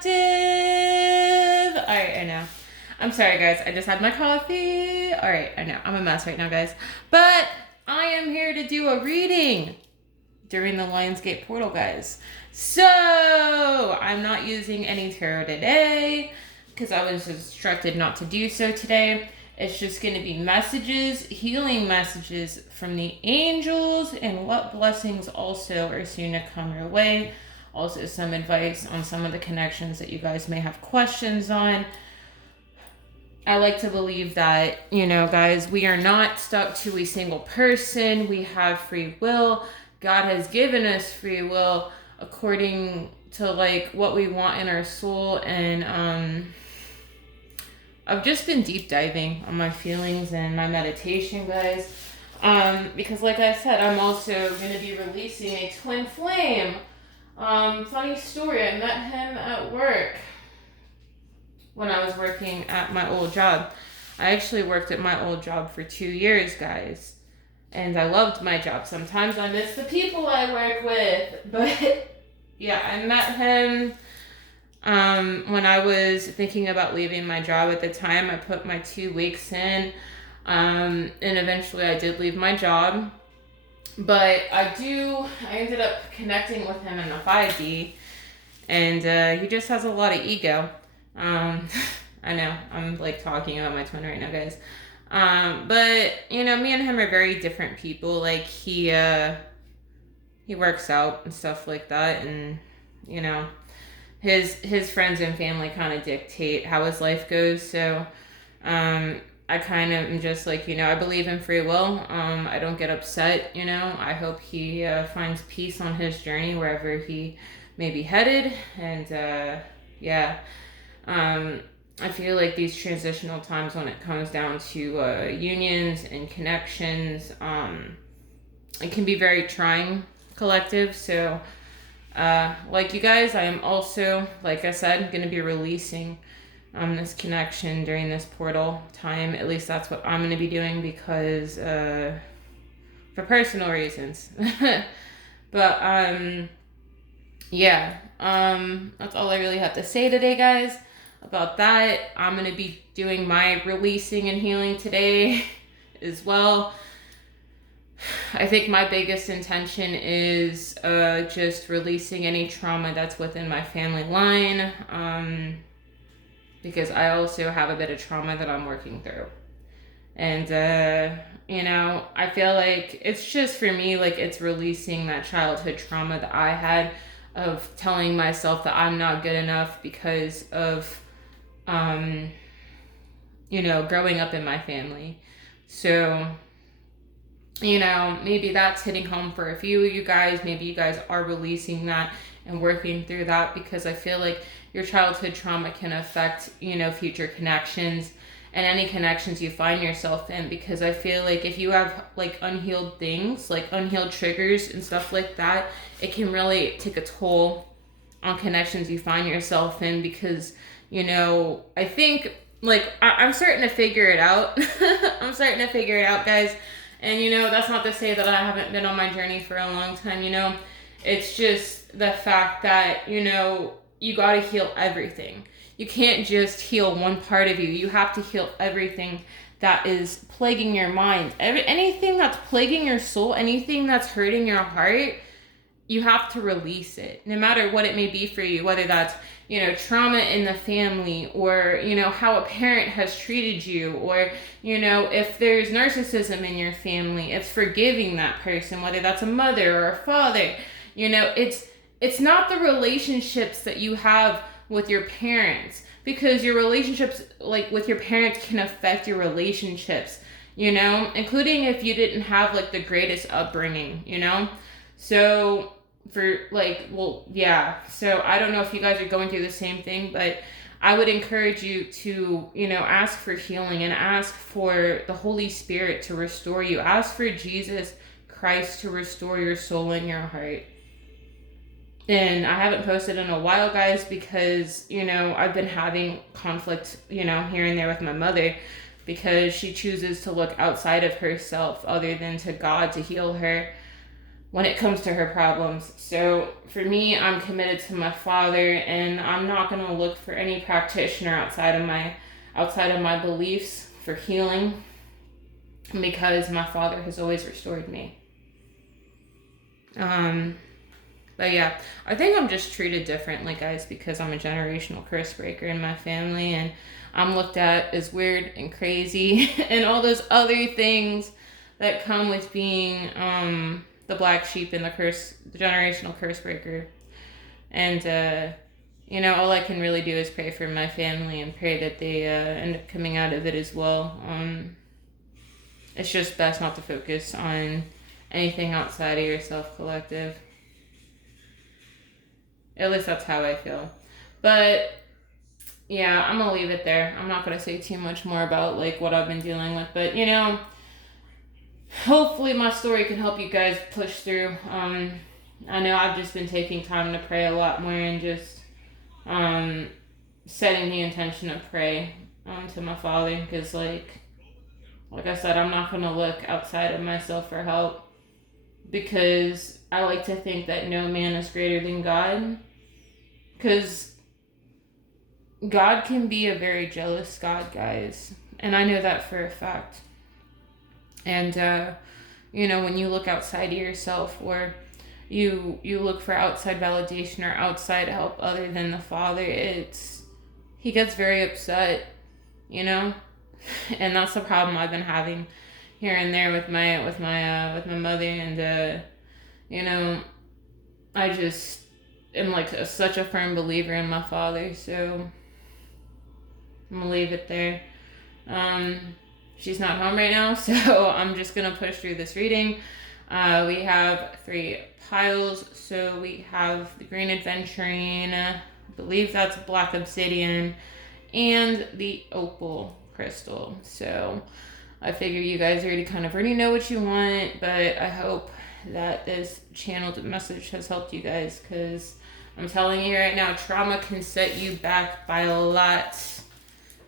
Collective. All right, I know. I'm sorry, guys. I just had my coffee. All right, I know. I'm a mess right now, guys. But I am here to do a reading during the LIONSGATE portal, guys. So I'm not using any tarot today because I was instructed not to do so today. It's just going to be messages, healing messages from the angels, and what blessings also are soon to come your way. Also, some advice on some of the connections that you guys may have questions on. I like to believe that, guys, we are not stuck to a single person. We have free will. God has given us free will according to, what we want in our soul. And, I've just been deep diving on my feelings and my meditation, guys. Because like I said, I'm also going to be releasing a twin flame. Funny story, I met him at work when I was working at my old job. I actually worked at my old job for 2 years, guys. And I loved my job. Sometimes I miss the people I work with. But yeah, I met him when I was thinking about leaving my job at the time. I put my 2 weeks in, and eventually I did leave my job. But I ended up connecting with him in the 5D, and he just has a lot of ego. I know, I'm talking about my twin right now, guys. But me and him are very different people. He works out and stuff like that, and his friends and family kind of dictate how his life goes. So I kind of am just I believe in free will. I don't get upset. I hope he finds peace on his journey wherever he may be headed. And I feel like these transitional times, when it comes down to unions and connections, it can be very trying, collective. So you guys, I am also, like I said, going to be releasing this connection during this portal time. At least that's what I'm going to be doing, because for personal reasons. But that's all I really have to say today, guys, about that. I'm going to be doing my releasing and healing today as well. I think my biggest intention is just releasing any trauma that's within my family line, because I also have a bit of trauma that I'm working through. And, I feel like it's just, for me, it's releasing that childhood trauma that I had of telling myself that I'm not good enough because of, growing up in my family. So, maybe that's hitting home for a few of you guys. Maybe you guys are releasing that and working through that, because I feel like your childhood trauma can affect, future connections and any connections you find yourself in. Because I feel like if you have unhealed things, unhealed triggers and stuff like that, it can really take a toll on connections you find yourself in. Because, I think I'm starting to figure it out. I'm starting to figure it out, guys. And, that's not to say that I haven't been on my journey for a long time, It's just the fact that, you got to heal everything. You can't just heal one part of you. You have to heal everything that is plaguing your mind. Anything that's plaguing your soul, anything that's hurting your heart, you have to release it, no matter what it may be for you, whether that's, trauma in the family, or, how a parent has treated you, or, if there's narcissism in your family, it's forgiving that person, whether that's a mother or a father. It's not the relationships that you have with your parents, because your relationships, with your parents, can affect your relationships, including if you didn't have, the greatest upbringing, So so I don't know if you guys are going through the same thing, but I would encourage you to, ask for healing and ask for the Holy Spirit to restore you. Ask for Jesus Christ to restore your soul and your heart. And I haven't posted in a while, guys, because, I've been having conflict, here and there with my mother, because she chooses to look outside of herself other than to God to heal her. when it comes to her problems. So for me, I'm committed to my father, and I'm not going to look for any practitioner outside of my beliefs for healing, because my father has always restored me. But yeah, I think I'm just treated differently, guys, because I'm a generational curse breaker in my family, and I'm looked at as weird and crazy and all those other things that come with being the black sheep and the generational curse breaker. And all I can really do is pray for my family and pray that they end up coming out of it as well. It's just best not to focus on anything outside of yourself, collective. At least that's how I feel. But yeah, I'm gonna leave it there. I'm not gonna say too much more about like what I've been dealing with, but hopefully my story can help you guys push through. I know I've just been taking time to pray a lot more, and just setting the intention to pray to my father, because like I said, I'm not gonna look outside of myself for help, because I like to think that no man is greater than God, because God can be a very jealous God, guys, and I know that for a fact. And when you look outside of yourself, or you look for outside validation or outside help other than the Father, he gets very upset, and that's the problem I've been having here and there with my mother. And I just am like such a firm believer in my father, so I'm gonna leave it there. She's not home right now, so I'm just gonna push through this reading. We have 3 piles. So we have the green adventurine, I believe that's black obsidian, and the opal crystal. So I figure you guys already know what you want, but I hope that this channeled message has helped you guys, because I'm telling you right now, trauma can set you back by a lot.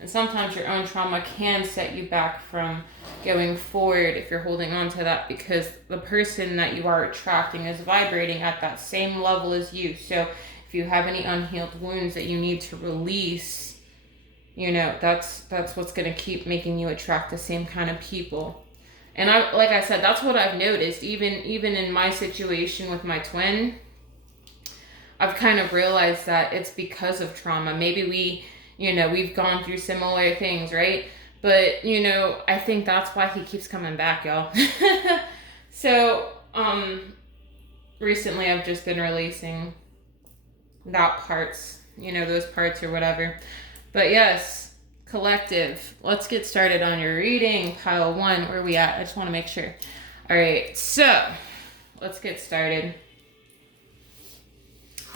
And sometimes your own trauma can set you back from going forward if you're holding on to that, because the person that you are attracting is vibrating at that same level as you. So if you have any unhealed wounds that you need to release, that's what's going to keep making you attract the same kind of people. And like I said, that's what I've noticed. Even in my situation with my twin, I've kind of realized that it's because of trauma. Maybe we've gone through similar things, right? But, I think that's why he keeps coming back, y'all. So, recently I've just been releasing those parts or whatever. But yes, collective, let's get started on your reading. Pile 1, where are we at? I just want to make sure. All right, so let's get started.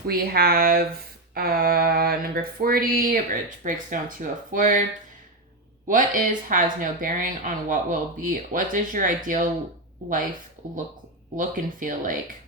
We have number 40, which breaks down to a 4. What is has no bearing on what will be. What does your ideal life look and feel like?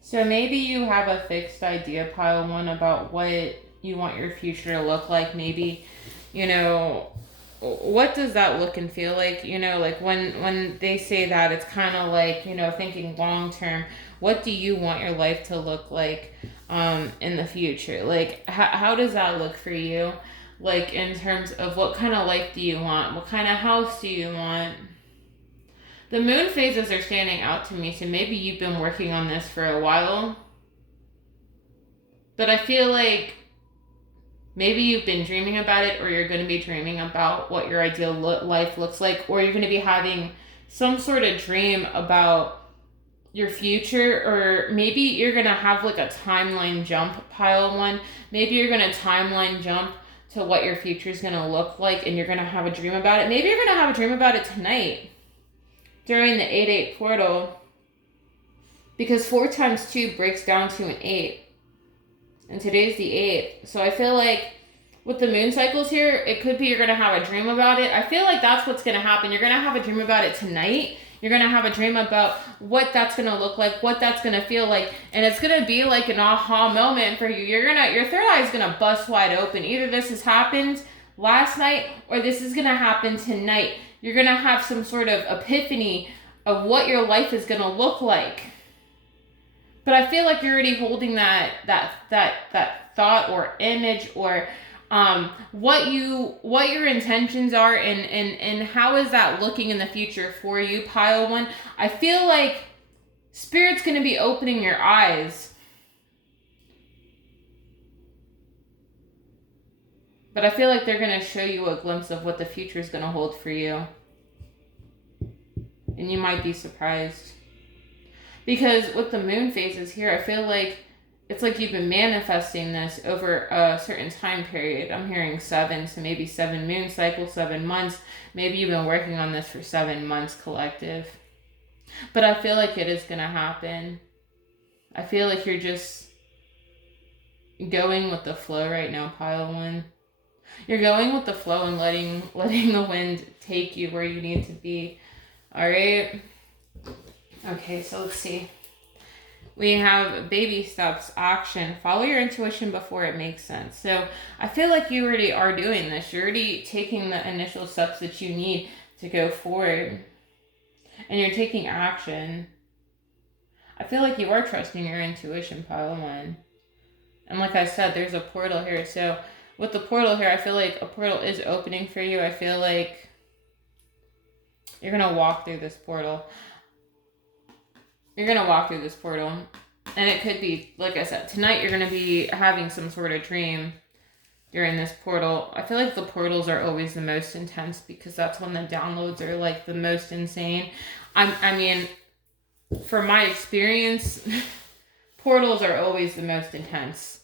So maybe you have a fixed idea, pile 1, about what you want your future to look like. Maybe, what does that look and feel like? Like when they say that, it's kind of like, thinking long term. What do you want your life to look like in the future? Like, how does that look for you? Like, in terms of what kind of life do you want? What kind of house do you want? The moon phases are standing out to me, so maybe you've been working on this for a while. But I feel like maybe you've been dreaming about it, or you're going to be dreaming about what your ideal life looks like, or you're going to be having some sort of dream about your future, or maybe you're going to have like a timeline jump, pile 1. Maybe you're going to timeline jump to what your future is going to look like, and you're going to have a dream about it. Maybe you're going to have a dream about it tonight during the 8-8 portal, because 4 times 2 breaks down to an 8. And today's the 8th. So I feel like with the moon cycles here, it could be you're going to have a dream about it. I feel like that's what's going to happen. You're going to have a dream about it tonight. You're going to have a dream about what that's going to look like, what that's going to feel like. And it's going to be like an aha moment for you. Your third eye is going to bust wide open. Either this has happened last night or this is going to happen tonight. You're going to have some sort of epiphany of what your life is going to look like. But I feel like you're already holding that thought or image or what your intentions are and how is that looking in the future for you, pile one. I feel like Spirit's going to be opening your eyes. But I feel like they're going to show you a glimpse of what the future is going to hold for you. And you might be surprised. Because with the moon phases here, I feel like it's like you've been manifesting this over a certain time period. I'm hearing 7, so maybe 7 moon cycles, 7 months. Maybe you've been working on this for 7 months collective. But I feel like it is going to happen. I feel like you're just going with the flow right now, pile one. You're going with the flow and letting the wind take you where you need to be. All right? Okay, so let's see. We have baby steps, action. Follow your intuition before it makes sense. So I feel like you already are doing this. You're already taking the initial steps that you need to go forward. And you're taking action. I feel like you are trusting your intuition, pile one. And like I said, there's a portal here. So with the portal here, I feel like a portal is opening for you. I feel like you're going to walk through this portal. You're going to walk through this portal. And it could be, like I said, tonight you're going to be having some sort of dream during this portal. I feel like the portals are always the most intense because that's when the downloads are like the most insane. I mean, from my experience, portals are always the most intense.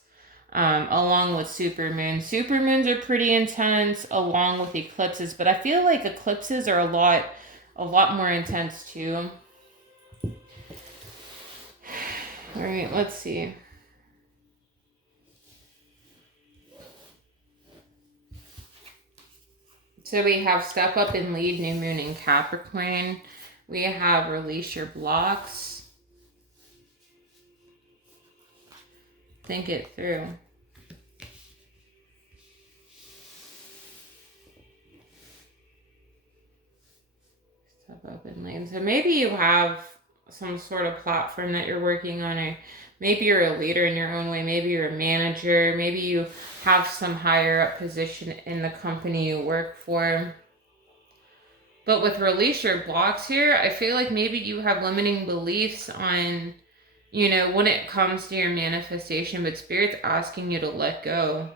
Along with supermoons. Supermoons are pretty intense along with eclipses, but I feel like eclipses are a lot more intense too. All right, let's see. So we have step up and lead, new moon in Capricorn. We have release your blocks. Think it through. Step up and lead. So maybe you have some sort of platform that you're working on, or maybe you're a leader in your own way, maybe you're a manager, maybe you have some higher up position in the company you work for. But with release your blocks here, I feel like maybe you have limiting beliefs on, when it comes to your manifestation, but Spirit's asking you to let go.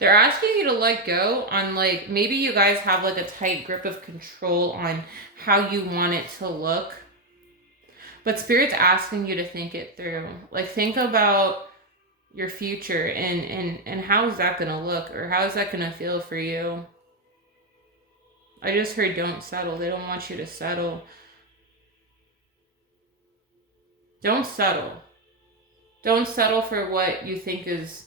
They're asking you to let go on, like, maybe you guys have like a tight grip of control on how you want it to look. But Spirit's asking you to think it through. Like, think about your future and how is that going to look, or how is that going to feel for you? I just heard don't settle. They don't want you to settle. Don't settle. Don't settle for what you think is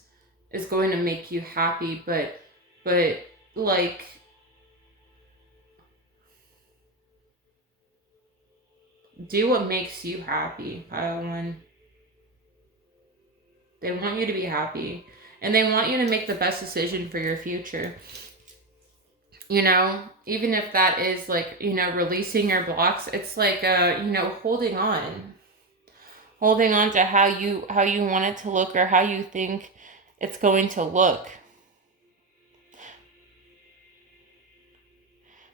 going to make you happy, but like, do what makes you happy, pile one. They want you to be happy. And they want you to make the best decision for your future. Even if that is like, releasing your blocks, it's like, holding on. Holding on to how you want it to look, or how you think it's going to look.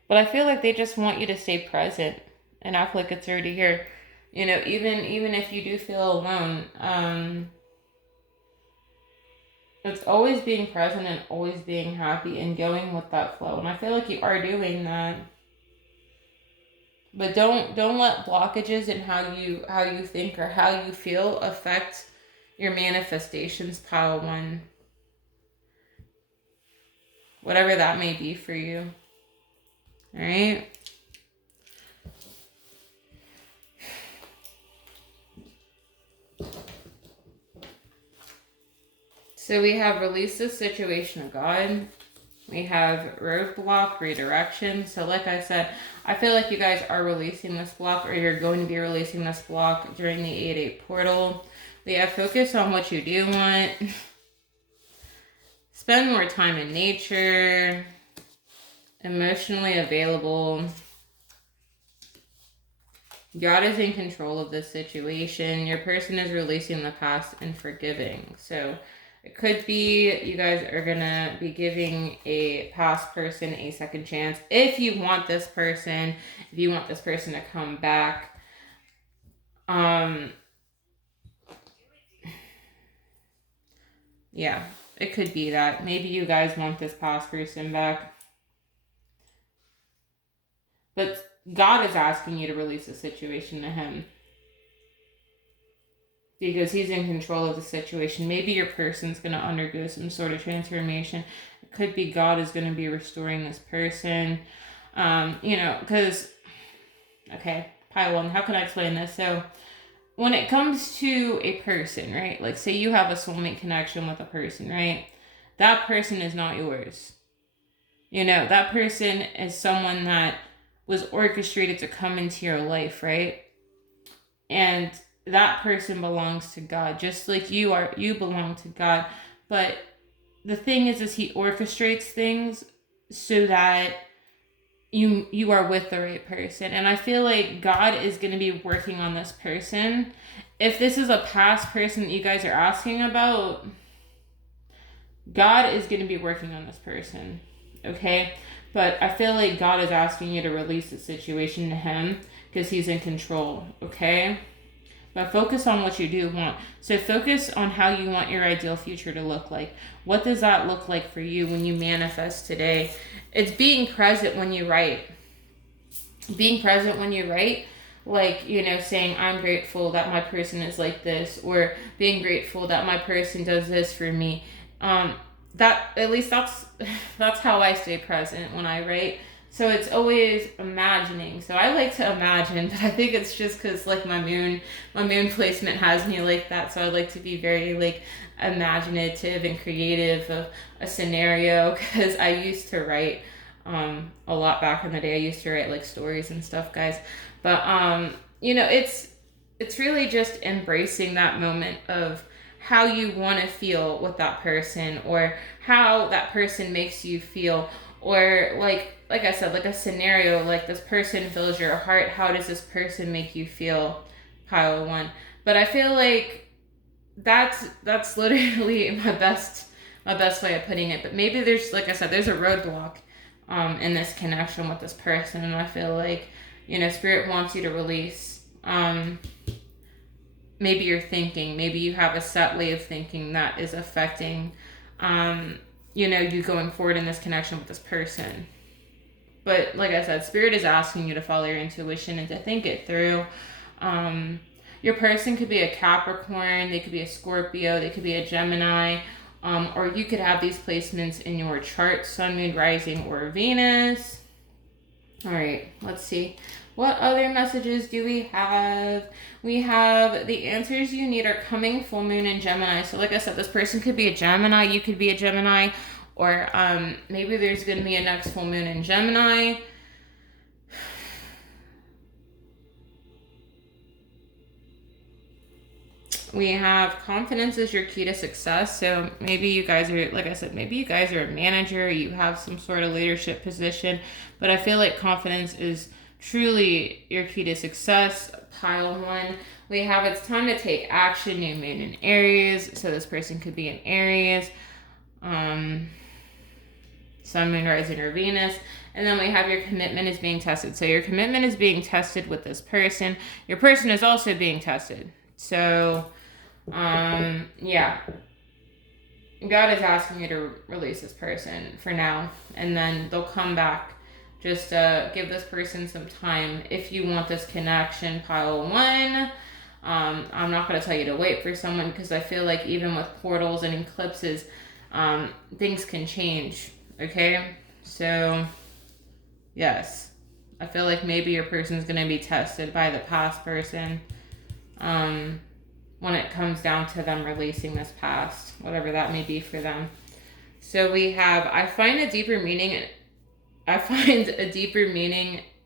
But I feel like they just want you to stay present and act like it's already here. Even if you do feel alone, it's always being present and always being happy and going with that flow. And I feel like you are doing that. But don't let blockages in how you think or how you feel affect your manifestations, pile one. Whatever that may be for you. All right? So we have release the situation of God. We have roadblock, redirection. So like I said, I feel like you guys are releasing this block, or you're going to be releasing this block during the 8-8 portal. We have focus on what you do want. Spend more time in nature. Emotionally available. God is in control of this situation. Your person is releasing the past and forgiving. So it could be you guys are going to be giving a past person a second chance. If you want this person, to come back. Yeah, it could be that. Maybe you guys want this past person back. But God is asking you to release the situation to him. Because he's in control of the situation. Maybe your person's going to undergo some sort of transformation. It could be God is going to be restoring this person. Because, okay, pile one. How can I explain this? So, when it comes to a person, right? Like, say you have a soulmate connection with a person, right? That person is not yours. That person is someone that was orchestrated to come into your life, right? And that person belongs to God, just like you belong to God. But the thing is he orchestrates things so that you are with the right person. And I feel like God is going to be working on this person. If this is a past person that you guys are asking about, God is going to be working on this person, okay? But I feel like God is asking you to release the situation to him because he's in control, okay? But focus on what you do want. So focus on how you want your ideal future to look like. What does that look like for you when you manifest today? It's being present when you write. Being present when you write, like, saying, I'm grateful that my person is like this, or being grateful that my person does this for me. That's how I stay present when I write. So it's always imagining. So I like to imagine, but I think it's just because like my moon placement has me like that. So I like to be very like imaginative and creative of a scenario, because I used to write a lot back in the day. I used to write like stories and stuff, guys. But it's really just embracing that moment of how you want to feel with that person, or how that person makes you feel, or like I said, like a scenario, like this person fills your heart. How does this person make you feel? Pile one. But I feel like that's literally my best way of putting it. But maybe there's, like I said, there's a roadblock in this connection with this person, and I feel like Spirit wants you to release. Maybe you're thinking, maybe you have a set way of thinking that is affecting you going forward in this connection with this person. But like I said, Spirit is asking you to follow your intuition and to think it through. Your person could be a Capricorn, they could be a Scorpio, they could be a Gemini, or you could have these placements in your chart, Sun, Moon, Rising, or Venus. All right, let's see. What other messages do we have? We have the answers you need are coming, full moon in Gemini. So like I said, this person could be a Gemini, you could be a Gemini, or maybe there's going to be a next full moon in Gemini. We have confidence is your key to success. So maybe you guys are, like I said, maybe you guys are a manager, you have some sort of leadership position, but I feel like confidence is truly your key to success. Pile one. We have it's time to take action, new moon in Aries. So this person could be in Aries. Sun, Moon, Rising, or Venus. And then we have your commitment is being tested. So your commitment is being tested with this person. Your person is also being tested. So, yeah. God is asking you to release this person for now. And then they'll come back. Just give this person some time. If you want this connection, pile one. I'm not going to tell you to wait for someone, because I feel like even with portals and eclipses, things can change. Okay? So, yes. I feel like maybe your person's going to be tested by the past person when it comes down to them releasing this past, whatever that may be for them. So we have, I find a deeper meaning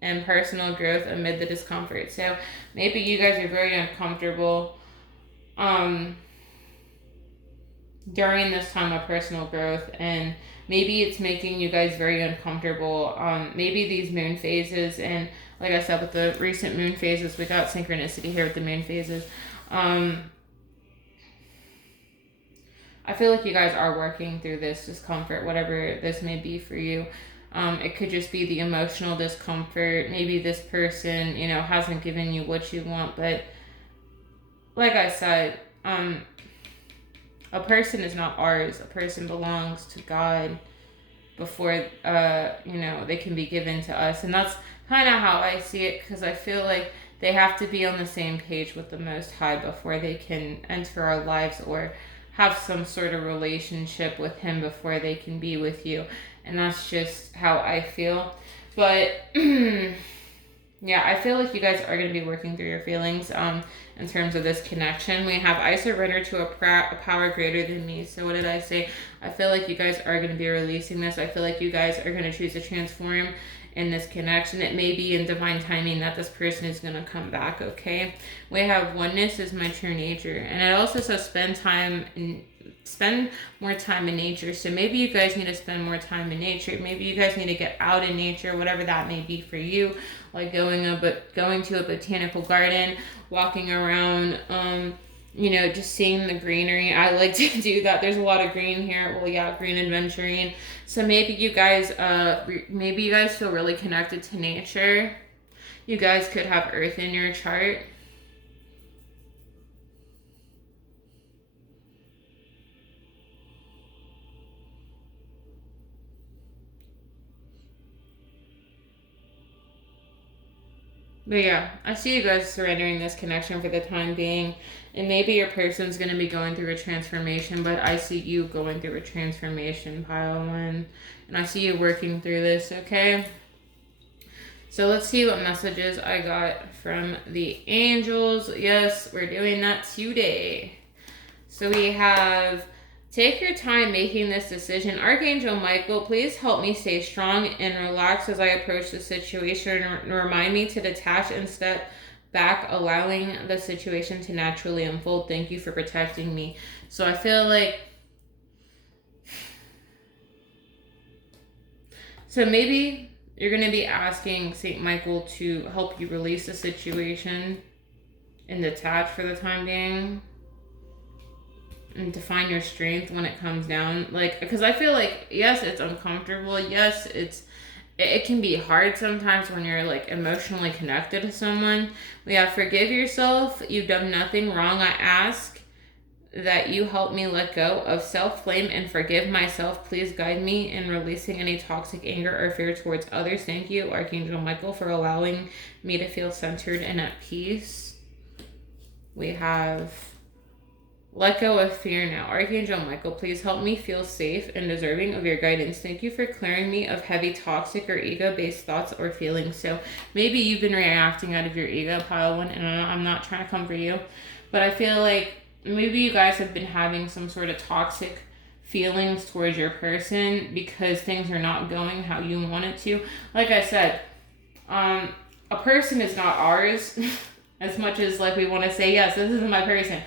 and personal growth amid the discomfort. So maybe you guys are very uncomfortable during this time of personal growth, and maybe it's making you guys very uncomfortable. Maybe these moon phases, and like I said, with the recent moon phases, we got synchronicity here with the moon phases. I feel like you guys are working through this discomfort, whatever this may be for you. It could just be the emotional discomfort. Maybe this person, you know, hasn't given you what you want, but like I said, a person is not ours. A person belongs to God before, you know, they can be given to us. And that's kind of how I see it, because I feel like they have to be on the same page with the Most High before they can enter our lives or have some sort of relationship with Him before they can be with you. And that's just how I feel. But yeah, I feel like you guys are going to be working through your feelings in terms of this connection. We have I surrender to a power greater than me. So what did I say? I feel like you guys are going to be releasing this. I feel like you guys are going to choose to transform in this connection. It may be in divine timing that this person is going to come back, okay? We have oneness is my true nature. And it also says spend more time in nature. So maybe you guys need to spend more time in nature. Maybe you guys need to get out in nature, whatever that may be for you, like going to a botanical garden, walking around, you know, just seeing the greenery. I like to do that. There's a lot of green here. Well, yeah, green adventuring. So maybe you guys feel really connected to nature. You guys could have earth in your chart. But yeah, I see you guys surrendering this connection for the time being. And maybe your person's going to be going through a transformation, but I see you going through a transformation, pile one. And I see you working through this, okay? So let's see what messages I got from the angels. Yes, we're doing that today. So we have, take your time making this decision. Archangel Michael, please help me stay strong and relax as I approach the situation, and remind me to detach and step back, allowing the situation to naturally unfold. Thank you for protecting me. So I feel like, so maybe you're going to be asking St. Michael to help you release the situation and detach for the time being, and to find your strength when it comes down. Like, because I feel like, yes, it's uncomfortable. Yes, it can be hard sometimes when you're like emotionally connected to someone. We have forgive yourself. You've done nothing wrong. I ask that you help me let go of self-blame and forgive myself. Please guide me in releasing any toxic anger or fear towards others. Thank you, Archangel Michael, for allowing me to feel centered and at peace. We have let go of fear now. Archangel Michael, please help me feel safe and deserving of your guidance. Thank you for clearing me of heavy, toxic, or ego-based thoughts or feelings. So maybe you've been reacting out of your ego, pile one, and I'm not trying to come for you, but I feel like maybe you guys have been having some sort of toxic feelings towards your person because things are not going how you want it to. Like I said, a person is not ours as much as like we want to say, yes, this isn't my person.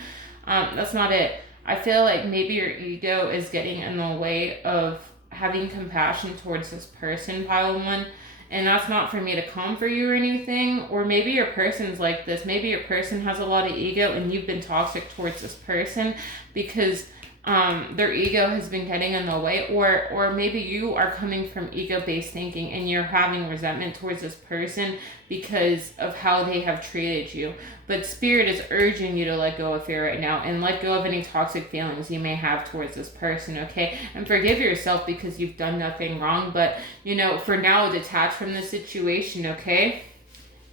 That's not it. I feel like maybe your ego is getting in the way of having compassion towards this person, pile one. And that's not for me to come for you or anything. Or maybe your person's like this. Maybe your person has a lot of ego and you've been toxic towards this person because their ego has been getting in the way. Or maybe you are coming from ego-based thinking and you're having resentment towards this person because of how they have treated you. But Spirit is urging you to let go of fear right now and let go of any toxic feelings you may have towards this person, okay? And forgive yourself because you've done nothing wrong. But, you know, for now, detach from the situation, okay?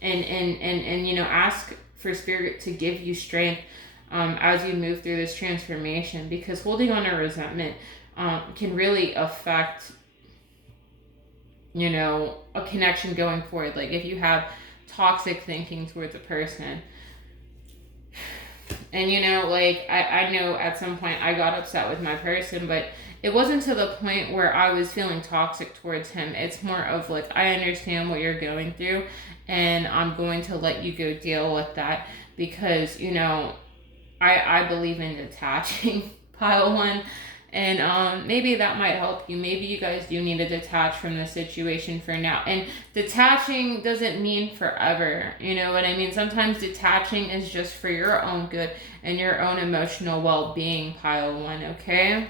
And you know, ask for Spirit to give you strength as you move through this transformation, because holding on to resentment can really affect, you know, a connection going forward. Like if you have toxic thinking towards a person, And, you know, like, I know at some point I got upset with my person, but it wasn't to the point where I was feeling toxic towards him. It's more of like, I understand what you're going through, and I'm going to let you go deal with that because, you know, I believe in detaching, pile one. And maybe that might help you. Maybe you guys do need to detach from the situation for now. And detaching doesn't mean forever. You know what I mean? Sometimes detaching is just for your own good and your own emotional well-being, pile one, okay?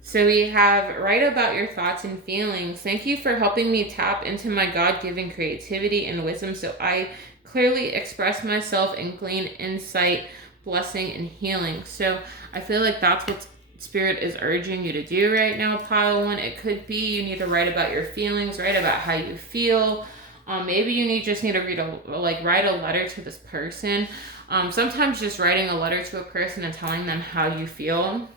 So we have, write about your thoughts and feelings. Thank you for helping me tap into my God-given creativity and wisdom so I clearly express myself and glean insight, blessing, and healing. So I feel like that's what Spirit is urging you to do right now, pile one. It could be you need to write about your feelings, write about how you feel. Maybe you just need to write a letter to this person. Sometimes just writing a letter to a person and telling them how you feel,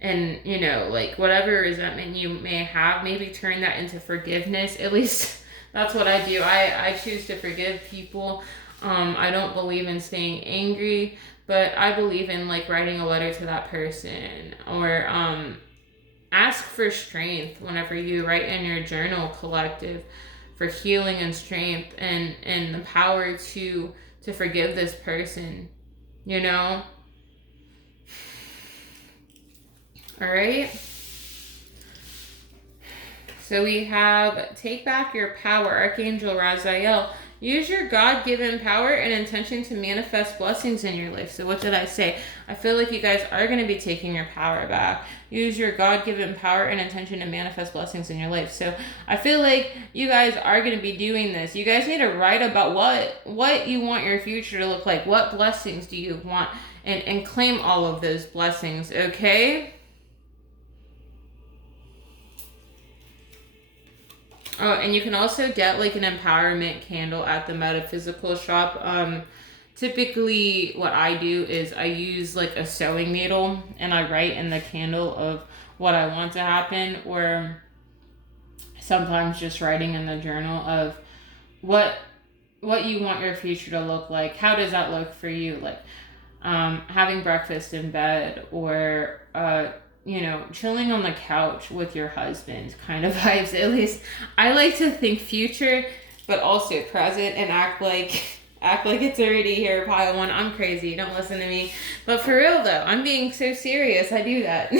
and, you know, like, whatever resentment you may have, maybe turn that into forgiveness. At least that's what I do. I choose to forgive people. I don't believe in staying angry, but I believe in, like, writing a letter to that person, or ask for strength whenever you write in your journal, collective, for healing and strength and the power to forgive this person, you know? All right. So we have, take back your power, Archangel Raziel. Use your God-given power and intention to manifest blessings in your life. So what did I say? I feel like you guys are going to be taking your power back. Use your God-given power and intention to manifest blessings in your life. So I feel like you guys are going to be doing this. You guys need to write about what you want your future to look like. What blessings do you want? And claim all of those blessings, okay? Oh, and you can also get like an empowerment candle at the metaphysical shop. Typically what I do is I use like a sewing needle and I write in the candle of what I want to happen, or sometimes just writing in the journal of what you want your future to look like. How does that look for you? Like having breakfast in bed, or you know, chilling on the couch with your husband kind of vibes. At least I like to think future, but also present, and act like it's already here, pile one. I'm crazy. Don't listen to me. But for real though, I'm being so serious. I do that.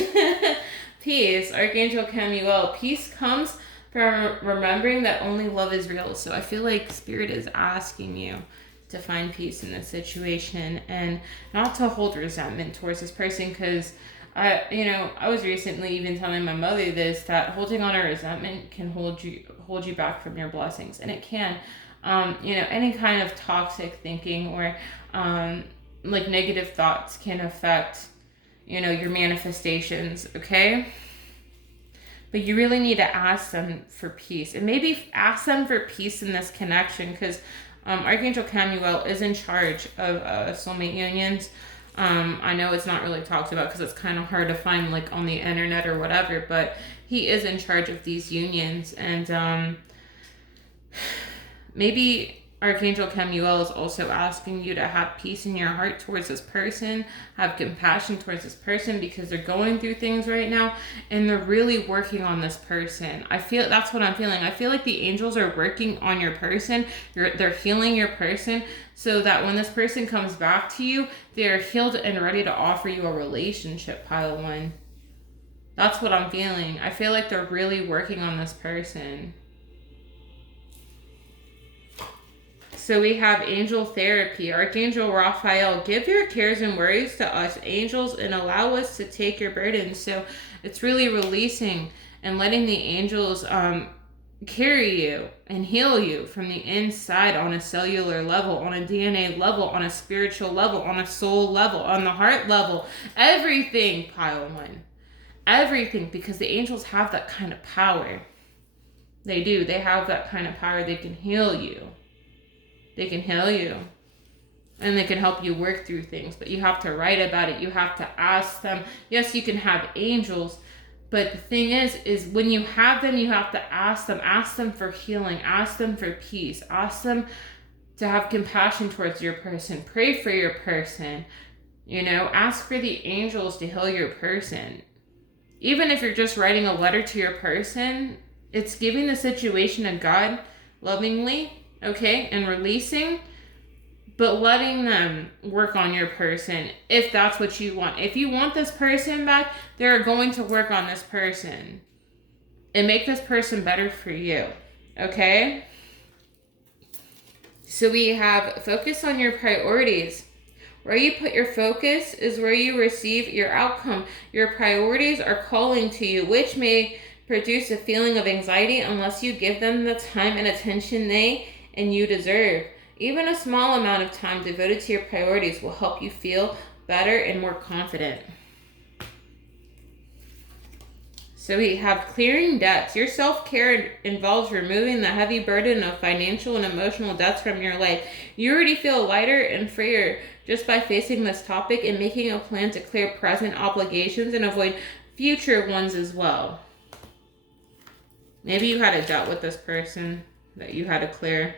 Peace, Archangel Camuel. Peace comes from remembering that only love is real. So I feel like Spirit is asking you to find peace in this situation and not to hold resentment towards this person, because I was recently even telling my mother this, that holding on a resentment can hold you back from your blessings, and it can. Any kind of toxic thinking or like negative thoughts can affect, your manifestations, okay? But you really need to ask them for peace, and maybe ask them for peace in this connection, because Archangel Camuel is in charge of soulmate unions. I know it's not really talked about because it's kind of hard to find like on the internet or whatever, but he is in charge of these unions, and maybe Archangel Camuel is also asking you to have peace in your heart towards this person, have compassion towards this person, because they're going through things right now and they're really working on this person. That's what I'm feeling. I feel like the angels are working on your person. They're healing your person so that when this person comes back to you, they're healed and ready to offer you a relationship, pile one. That's what I'm feeling. I feel like they're really working on this person. So we have angel therapy. Archangel Raphael, give your cares and worries to us, angels, and allow us to take your burdens. So it's really releasing and letting the angels carry you and heal you from the inside, on a cellular level, on a DNA level, on a spiritual level, on a soul level, on the heart level. Everything, pile one. Everything, because the angels have that kind of power. They do. They have that kind of power. They can heal you. They can heal you, and they can help you work through things, but you have to write about it. You have to ask them. Yes, you can have angels, but the thing is when you have them, you have to ask them for healing, ask them for peace, ask them to have compassion towards your person. Pray for your person. Ask for the angels to heal your person. Even if you're just writing a letter to your person, it's giving the situation to God lovingly, okay, and releasing, but letting them work on your person if that's what you want. If you want this person back, they're going to work on this person and make this person better for you, okay? So we have focus on your priorities. Where you put your focus is where you receive your outcome. Your priorities are calling to you, which may produce a feeling of anxiety unless you give them the time and attention they and you deserve. Even a small amount of time devoted to your priorities will help you feel better and more confident. So we have clearing debts. Your self-care involves removing the heavy burden of financial and emotional debts from your life. You already feel lighter and freer just by facing this topic and making a plan to clear present obligations and avoid future ones as well. Maybe you had a debt with this person that you had to clear.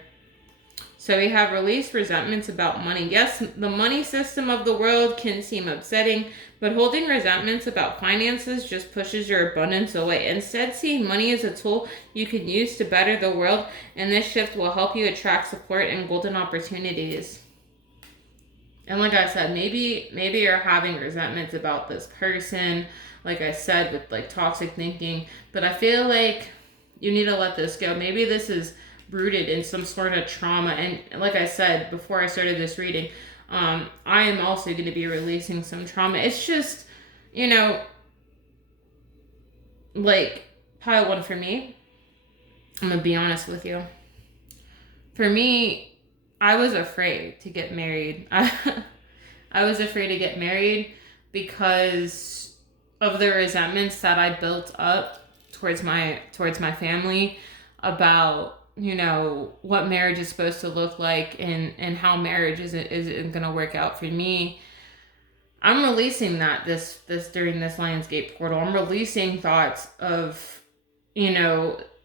So we have release resentments about money. Yes, the money system of the world can seem upsetting, but holding resentments about finances just pushes your abundance away. Instead, seeing money as a tool you can use to better the world, and this shift will help you attract support and golden opportunities. And like I said, maybe you're having resentments about this person, like I said, with like toxic thinking, but I feel like you need to let this go. Maybe this is rooted in some sort of trauma. And like I said before I started this reading, I am also going to be releasing some trauma. It's just, like pile one for me. I'm going to be honest with you. For me, I was afraid to get married. I was afraid to get married because of the resentments that I built up towards my family about what marriage is supposed to look like and how marriage isn't going to work out for me. I'm releasing that this during this LIONSGATE portal. I'm releasing thoughts of,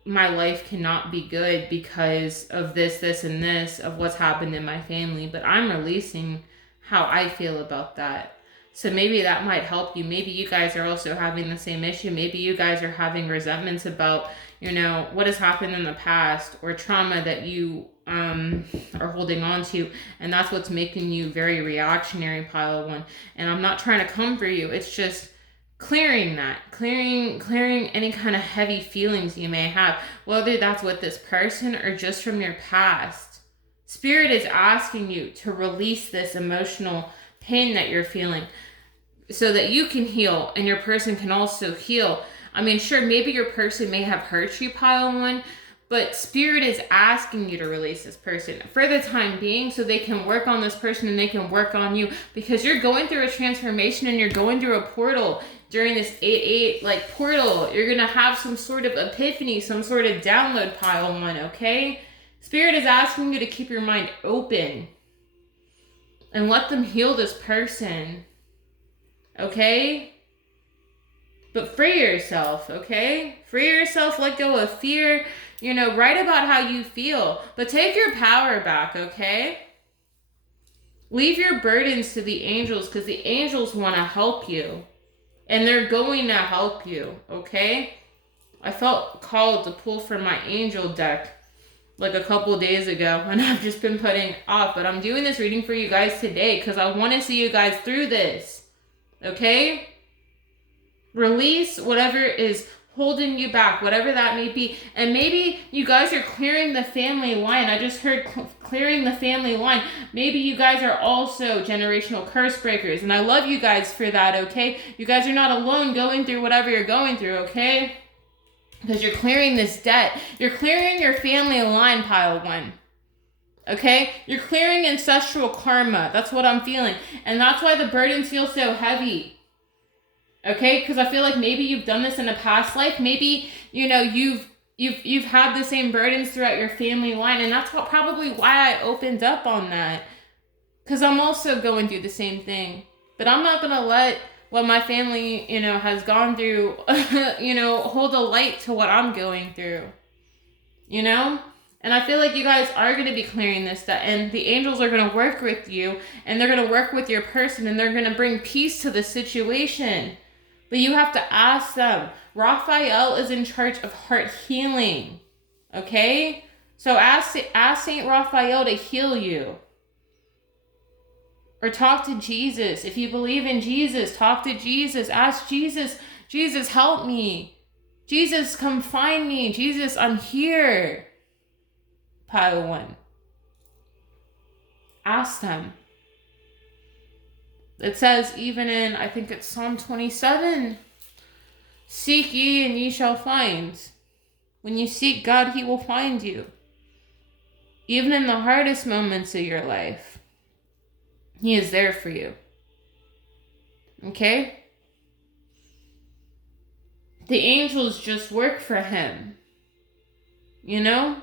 my life cannot be good because of this, and this, of what's happened in my family. But I'm releasing how I feel about that. So maybe that might help you. Maybe you guys are also having the same issue. Maybe you guys are having resentments about, what has happened in the past or trauma that you are holding on to. And that's what's making you very reactionary, pile one. And I'm not trying to come for you. It's just clearing that, clearing any kind of heavy feelings you may have, whether that's with this person or just from your past. Spirit is asking you to release this emotional pain that you're feeling so that you can heal and your person can also heal. I mean, sure, maybe your person may have hurt you, pile one, but Spirit is asking you to release this person for the time being so they can work on this person and they can work on you, because you're going through a transformation and you're going through a portal during this 8/8 portal. You're going to have some sort of epiphany, some sort of download, pile one, okay? Spirit is asking you to keep your mind open and let them heal this person, okay? But free yourself, okay? Free yourself, let go of fear, write about how you feel, but take your power back, okay? Leave your burdens to the angels, because the angels want to help you, and they're going to help you, okay? I felt called to pull from my angel deck like a couple days ago, and I've just been putting off, but I'm doing this reading for you guys today because I want to see you guys through this, okay? Release whatever is holding you back, whatever that may be. And maybe you guys are clearing the family line. I just heard clearing the family line. Maybe you guys are also generational curse breakers, and I love you guys for that, okay? You guys are not alone going through whatever you're going through, okay? Because you're clearing this debt. You're clearing your family line, pile one. Okay? You're clearing ancestral karma. That's what I'm feeling. And that's why the burdens feel so heavy. Okay? Because I feel like maybe you've done this in a past life. Maybe, you've had the same burdens throughout your family line. And that's probably why I opened up on that. Because I'm also going through the same thing. But I'm not going to let what my family, has gone through, hold a light to what I'm going through. And I feel like you guys are going to be clearing this stuff. And the angels are going to work with you. And they're going to work with your person. And they're going to bring peace to the situation. But you have to ask them. Raphael is in charge of heart healing. Okay? So ask Saint Raphael to heal you. Or talk to Jesus. If you believe in Jesus, talk to Jesus. Ask Jesus, Jesus, help me. Jesus, come find me. Jesus, I'm here. Pile 1. Ask them. It says even in, I think it's Psalm 27, seek ye and ye shall find. When you seek God, he will find you. Even in the hardest moments of your life, he is there for you. Okay? The angels just work for him. You know?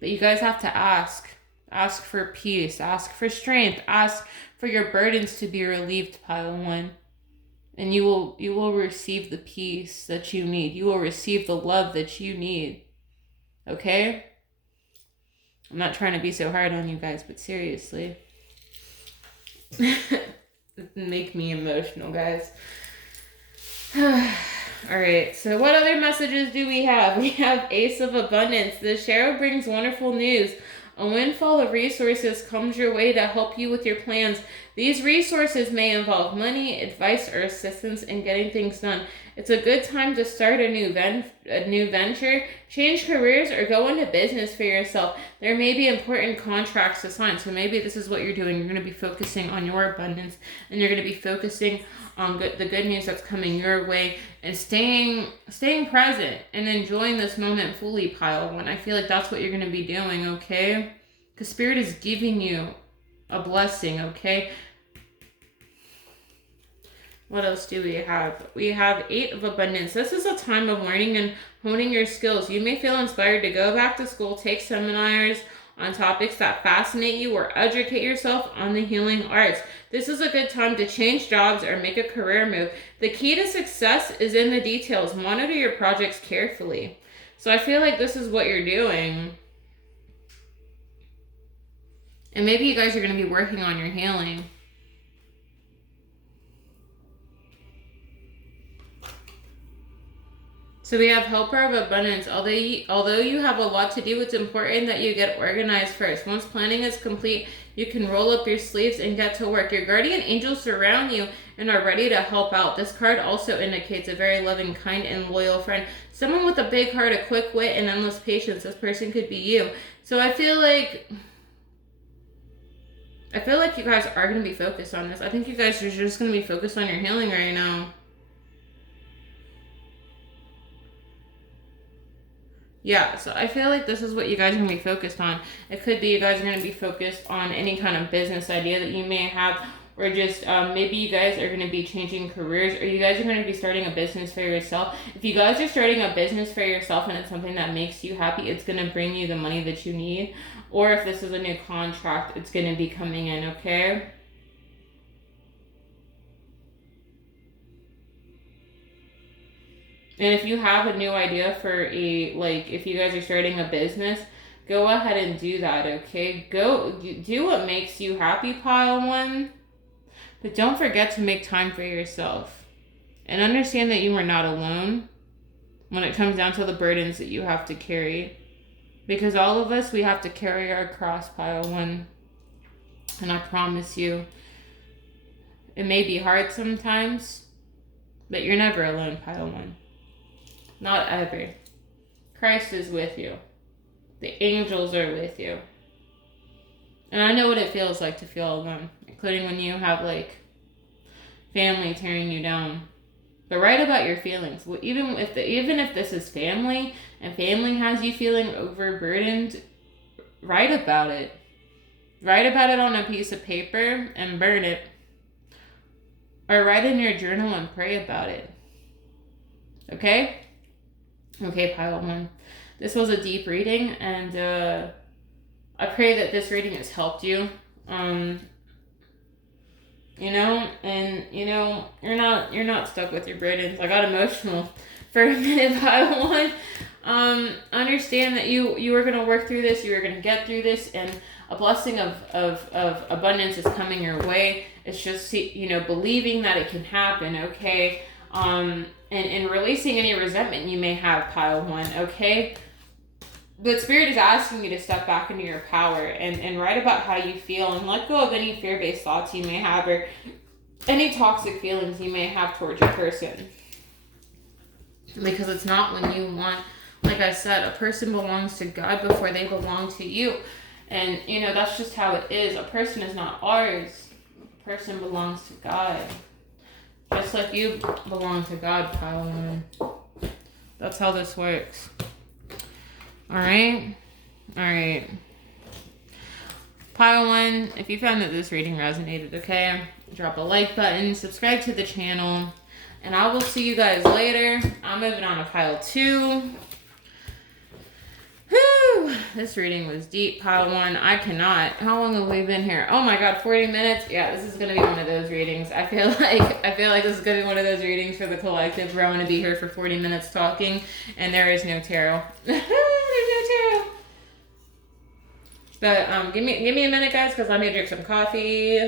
But you guys have to ask. Ask for peace. Ask for strength. Ask for your burdens to be relieved, pile 1. And you will receive the peace that you need. You will receive the love that you need. Okay? I'm not trying to be so hard on you guys, but seriously. Make me emotional, guys. Alright, so what other messages do we have? We have Ace of Abundance. The Sheriff brings wonderful news. A windfall of resources comes your way to help you with your plans. These resources may involve money, advice, or assistance in getting things done. It's a good time to start a new venture, change careers, or go into business for yourself. There may be important contracts to sign. So maybe this is what you're doing. You're going to be focusing on your abundance, and you're going to be focusing on the good news that's coming your way, and staying present and enjoying this moment fully, pile 1. I feel like that's what you're going to be doing, okay? Because Spirit is giving you a blessing, okay? What else do we have? We have 8 of Abundance. This is a time of learning and honing your skills. You may feel inspired to go back to school, take seminars on topics that fascinate you, or educate yourself on the healing arts. This is a good time to change jobs or make a career move. The key to success is in the details. Monitor your projects carefully. So I feel like this is what you're doing. And maybe you guys are going to be working on your healing. So we have Helper of Abundance. Although you have a lot to do, it's important that you get organized first. Once planning is complete, you can roll up your sleeves and get to work. Your guardian angels surround you and are ready to help out. This card also indicates a very loving, kind, and loyal friend. Someone with a big heart, a quick wit, and endless patience. This person could be you. So I feel like you guys are going to be focused on this. I think you guys are just going to be focused on your healing right now. Yeah, so I feel like this is what you guys are going to be focused on. It could be you guys are going to be focused on any kind of business idea that you may have, or just maybe you guys are going to be changing careers, or you guys are going to be starting a business for yourself. If you guys are starting a business for yourself and it's something that makes you happy, it's going to bring you the money that you need. Or if this is a new contract, it's going to be coming in, okay? And if you have a new idea for if you guys are starting a business, go ahead and do that, okay? Go do what makes you happy, pile 1. But don't forget to make time for yourself. And understand that you are not alone when it comes down to the burdens that you have to carry. Because all of us, we have to carry our cross, pile 1. And I promise you, it may be hard sometimes, but you're never alone, pile 1. Not ever. Christ is with you. The angels are with you. And I know what it feels like to feel alone, including when you have family tearing you down. But write about your feelings. Even if this is family and family has you feeling overburdened, write about it. Write about it on a piece of paper and burn it. Or write in your journal and pray about it. Okay? Okay, pile 1. This was a deep reading, and I pray that this reading has helped you. you know, and you know, you're not stuck with your burdens. I got emotional for a minute, pile one. Understand that you are going to work through this, you are going to get through this, and a blessing of abundance is coming your way. It's just, you know, believing that it can happen, okay? And releasing any resentment you may have, pile one, okay? But Spirit is asking you to step back into your power and write about how you feel and let go of any fear-based thoughts you may have or any toxic feelings you may have towards your person. Because it's not when you want, like I said, a person belongs to God before they belong to you. And, you know, that's just how it is. A person is not ours. A person belongs to God. Just like you belong to God, pile one. That's how this works. Alright? Alright. Pile one, if you found that this reading resonated, okay? Drop a like button, subscribe to the channel, and I will see you guys later. I'm moving on to pile two. Whew, this reading was deep, pile one. I cannot. How long have we been here? Oh my god, 40 minutes? Yeah, this is gonna be one of those readings. I feel like this is gonna be one of those readings for the collective where I'm gonna be here for 40 minutes talking, and there is no tarot. There's no tarot. But give me a minute, guys, because I need to drink some coffee.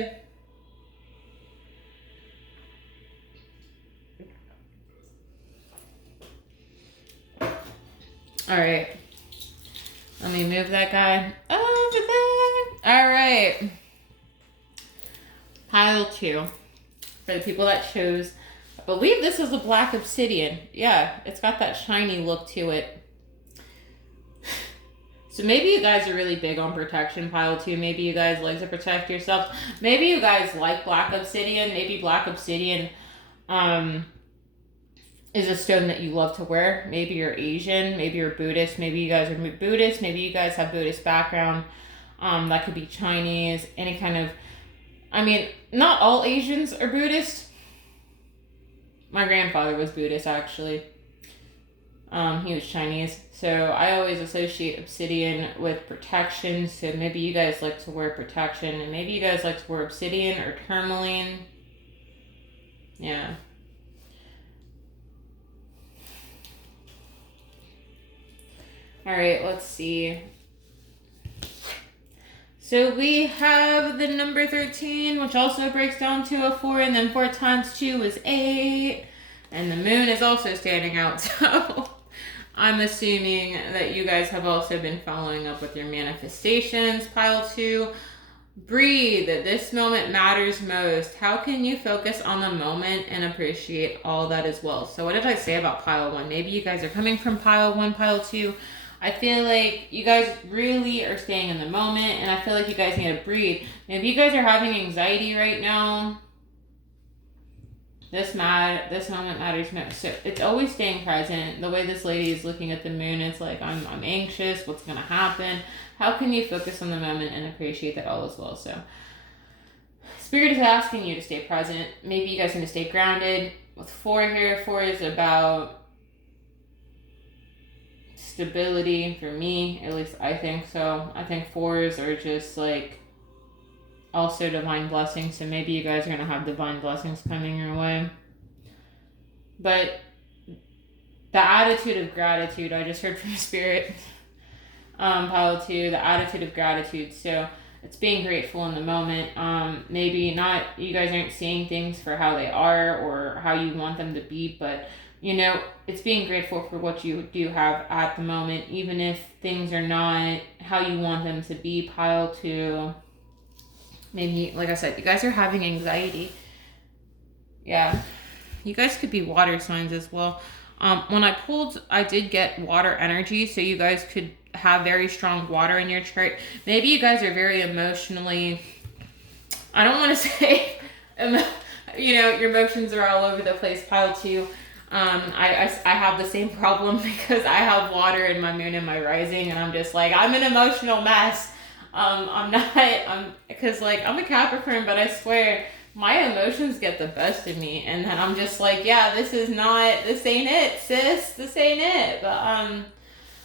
Alright. Let me move that guy over there. Alright. Pile two. For the people that chose, I believe this is a black obsidian. Yeah, it's got that shiny look to it. So maybe you guys are really big on protection, pile two. Maybe you guys like to protect yourself. Maybe you guys like black obsidian. Maybe black obsidian is a stone that you love to wear. Maybe you're Asian. Maybe you're Buddhist. Maybe you guys are Buddhist. Maybe you guys have Buddhist background. That could be Chinese. Any kind of... I mean, not all Asians are Buddhist. My grandfather was Buddhist, actually. He was Chinese. So I always associate obsidian with protection. So maybe you guys like to wear protection. And maybe you guys like to wear obsidian or tourmaline. Yeah. Alright, let's see. So we have the number 13, which also breaks down to a 4, and then 4 times 2 is 8. And the moon is also standing out, so I'm assuming that you guys have also been following up with your manifestations. Pile 2, breathe. This moment matters most. How can you focus on the moment and appreciate all that as well? So what did I say about pile 1? Maybe you guys are coming from pile 1, pile 2. I feel like you guys really are staying in the moment, and I feel like you guys need to breathe. Maybe you guys are having anxiety right now. This moment matters most. So it's always staying present. The way this lady is looking at the moon, it's like, I'm anxious. What's going to happen? How can you focus on the moment and appreciate that all as well? So Spirit is asking you to stay present. Maybe you guys need to stay grounded. With 4 here, 4 is about stability for me. At least I think so. I think 4s are just like also divine blessings, so maybe you guys are going to have divine blessings coming your way. But the attitude of gratitude, I just heard from Spirit, pile 2, the attitude of gratitude. So it's being grateful in the moment. Maybe not, you guys aren't seeing things for how they are or how you want them to be, but you know, it's being grateful for what you do have at the moment, even if things are not how you want them to be. Pile 2. Maybe, like I said, you guys are having anxiety. Yeah. You guys could be water signs as well. When I pulled, I did get water energy, so you guys could have very strong water in your chart. Maybe you guys are very emotionally, I don't want to say, you know, your emotions are all over the place. Pile 2. I have the same problem because I have water in my moon and my rising, and I'm just like, I'm an emotional mess. Because like I'm a Capricorn, but I swear my emotions get the best of me, and then I'm just like, yeah, this ain't it, sis, this ain't it. But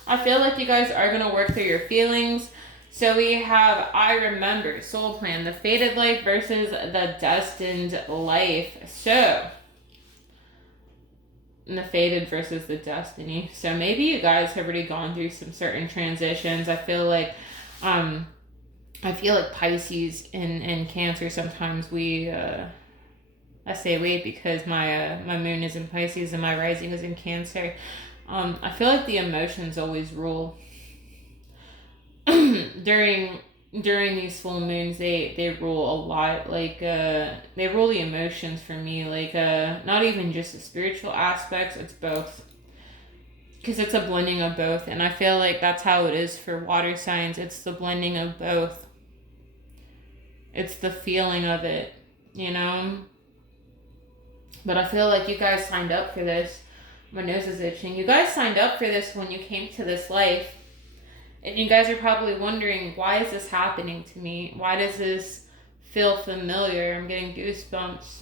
I feel like you guys are gonna work through your feelings. So we have I remember, soul plan, the fated life versus the destined life. So the fated versus the destiny. So maybe you guys have already gone through some certain transitions. I feel like Pisces and Cancer, sometimes I say wait because my moon is in Pisces and my rising is in Cancer. I feel like the emotions always rule. during these full moons, they rule a lot. Like they rule the emotions for me. Like not even just the spiritual aspects, it's both. Because it's a blending of both, and I feel like that's how it is for water signs. It's the blending of both. It's the feeling of it, you know? But I feel like you guys signed up for this. My nose is itching. You guys signed up for this when you came to this life. And you guys are probably wondering, why is this happening to me? Why does this feel familiar? I'm getting goosebumps.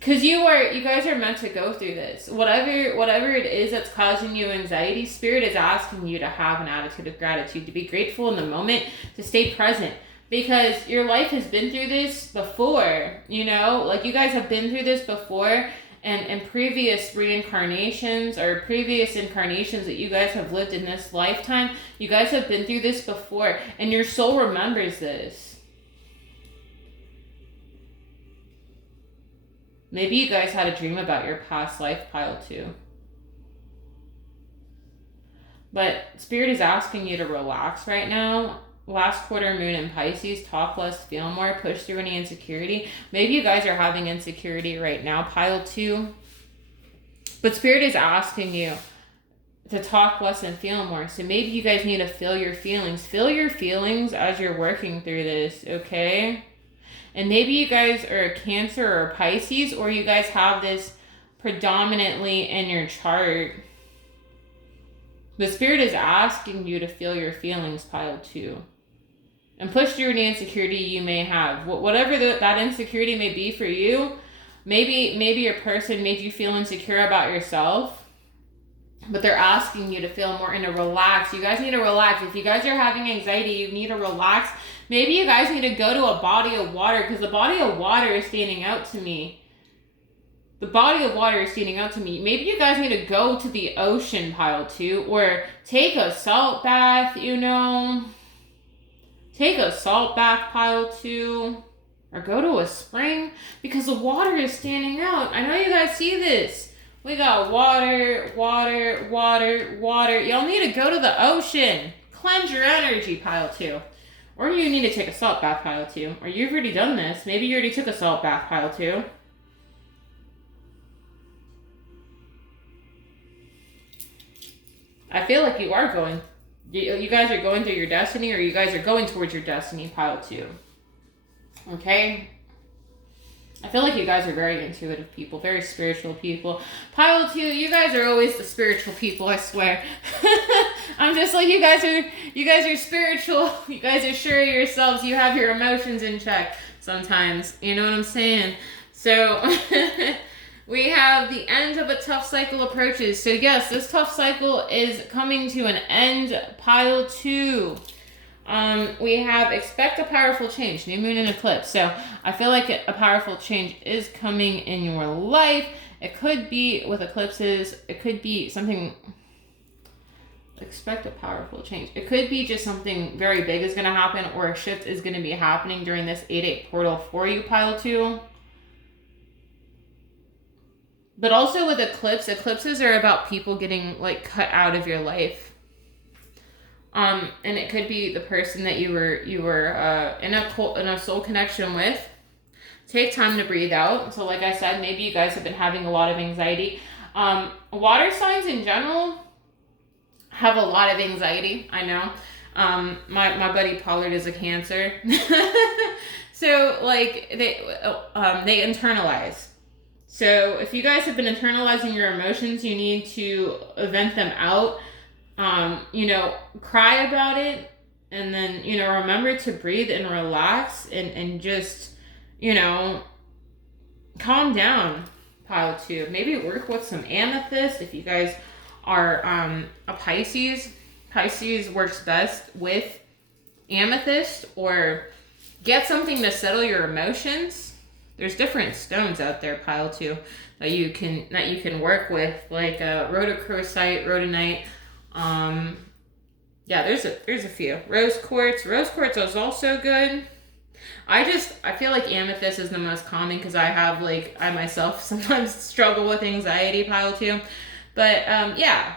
Because you guys are meant to go through this. Whatever it is that's causing you anxiety, Spirit is asking you to have an attitude of gratitude, to be grateful in the moment, to stay present. Because your life has been through this before, you know? Like, you guys have been through this before, and in previous reincarnations or previous incarnations that you guys have lived in this lifetime, you guys have been through this before, and your soul remembers this. Maybe you guys had a dream about your past life, pile 2. But Spirit is asking you to relax right now. Last quarter moon in Pisces, talk less, feel more, push through any insecurity. Maybe you guys are having insecurity right now, pile 2. But Spirit is asking you to talk less and feel more. So maybe you guys need to feel your feelings. Feel your feelings as you're working through this, okay? And maybe you guys are a Cancer or a Pisces, or you guys have this predominantly in your chart. The Spirit is asking you to feel your feelings, pile 2. And push through any insecurity you may have. Whatever that insecurity may be for you, maybe your person made you feel insecure about yourself, but they're asking you to feel more and to relax. You guys need to relax. If you guys are having anxiety, you need to relax. Maybe you guys need to go to a body of water, because the body of water is standing out to me. The body of water is standing out to me. Maybe you guys need to go to the ocean, pile 2, or take a salt bath, you know. Take a salt bath, pile 2, or go to a spring, because the water is standing out. I know you guys see this. We got water, water, water, water. Y'all need to go to the ocean. Cleanse your energy, pile 2. Or you need to take a salt bath, pile 2. Or you've already done this. Maybe you already took a salt bath, pile 2. I feel like you are going. You guys are going through your destiny, or you guys are going towards your destiny, pile 2. Okay? I feel like you guys are very intuitive people, very spiritual people. Pile 2, you guys are always the spiritual people, I swear. I'm just like, you guys are spiritual. You guys are sure of yourselves. You have your emotions in check sometimes. You know what I'm saying? So we have the end of a tough cycle approaches. So yes, this tough cycle is coming to an end, pile 2. We have expect a powerful change, new moon and eclipse. So I feel like a powerful change is coming in your life. It could be with eclipses. It could be something. Expect a powerful change. It could be just something very big is going to happen, or a shift is going to be happening during this 8/8 portal for you, pile 2. But also with eclipses are about people getting like cut out of your life. And it could be the person that you were in a soul connection with. Take time to breathe out. So like I said, maybe you guys have been having a lot of anxiety. Water signs in general have a lot of anxiety. I know. My buddy Pollard is a Cancer. So like they internalize. So if you guys have been internalizing your emotions, you need to vent them out. Cry about it, and then, remember to breathe and relax and just, calm down, pile 2. Maybe work with some amethyst if you guys are a Pisces. Pisces works best with amethyst, or get something to settle your emotions. There's different stones out there, pile 2, that you can work with, like rhodochrosite, rhodonite. Yeah, there's a few. Rose quartz is also good. I feel like amethyst is the most common because I myself sometimes struggle with anxiety, pile 2. But yeah,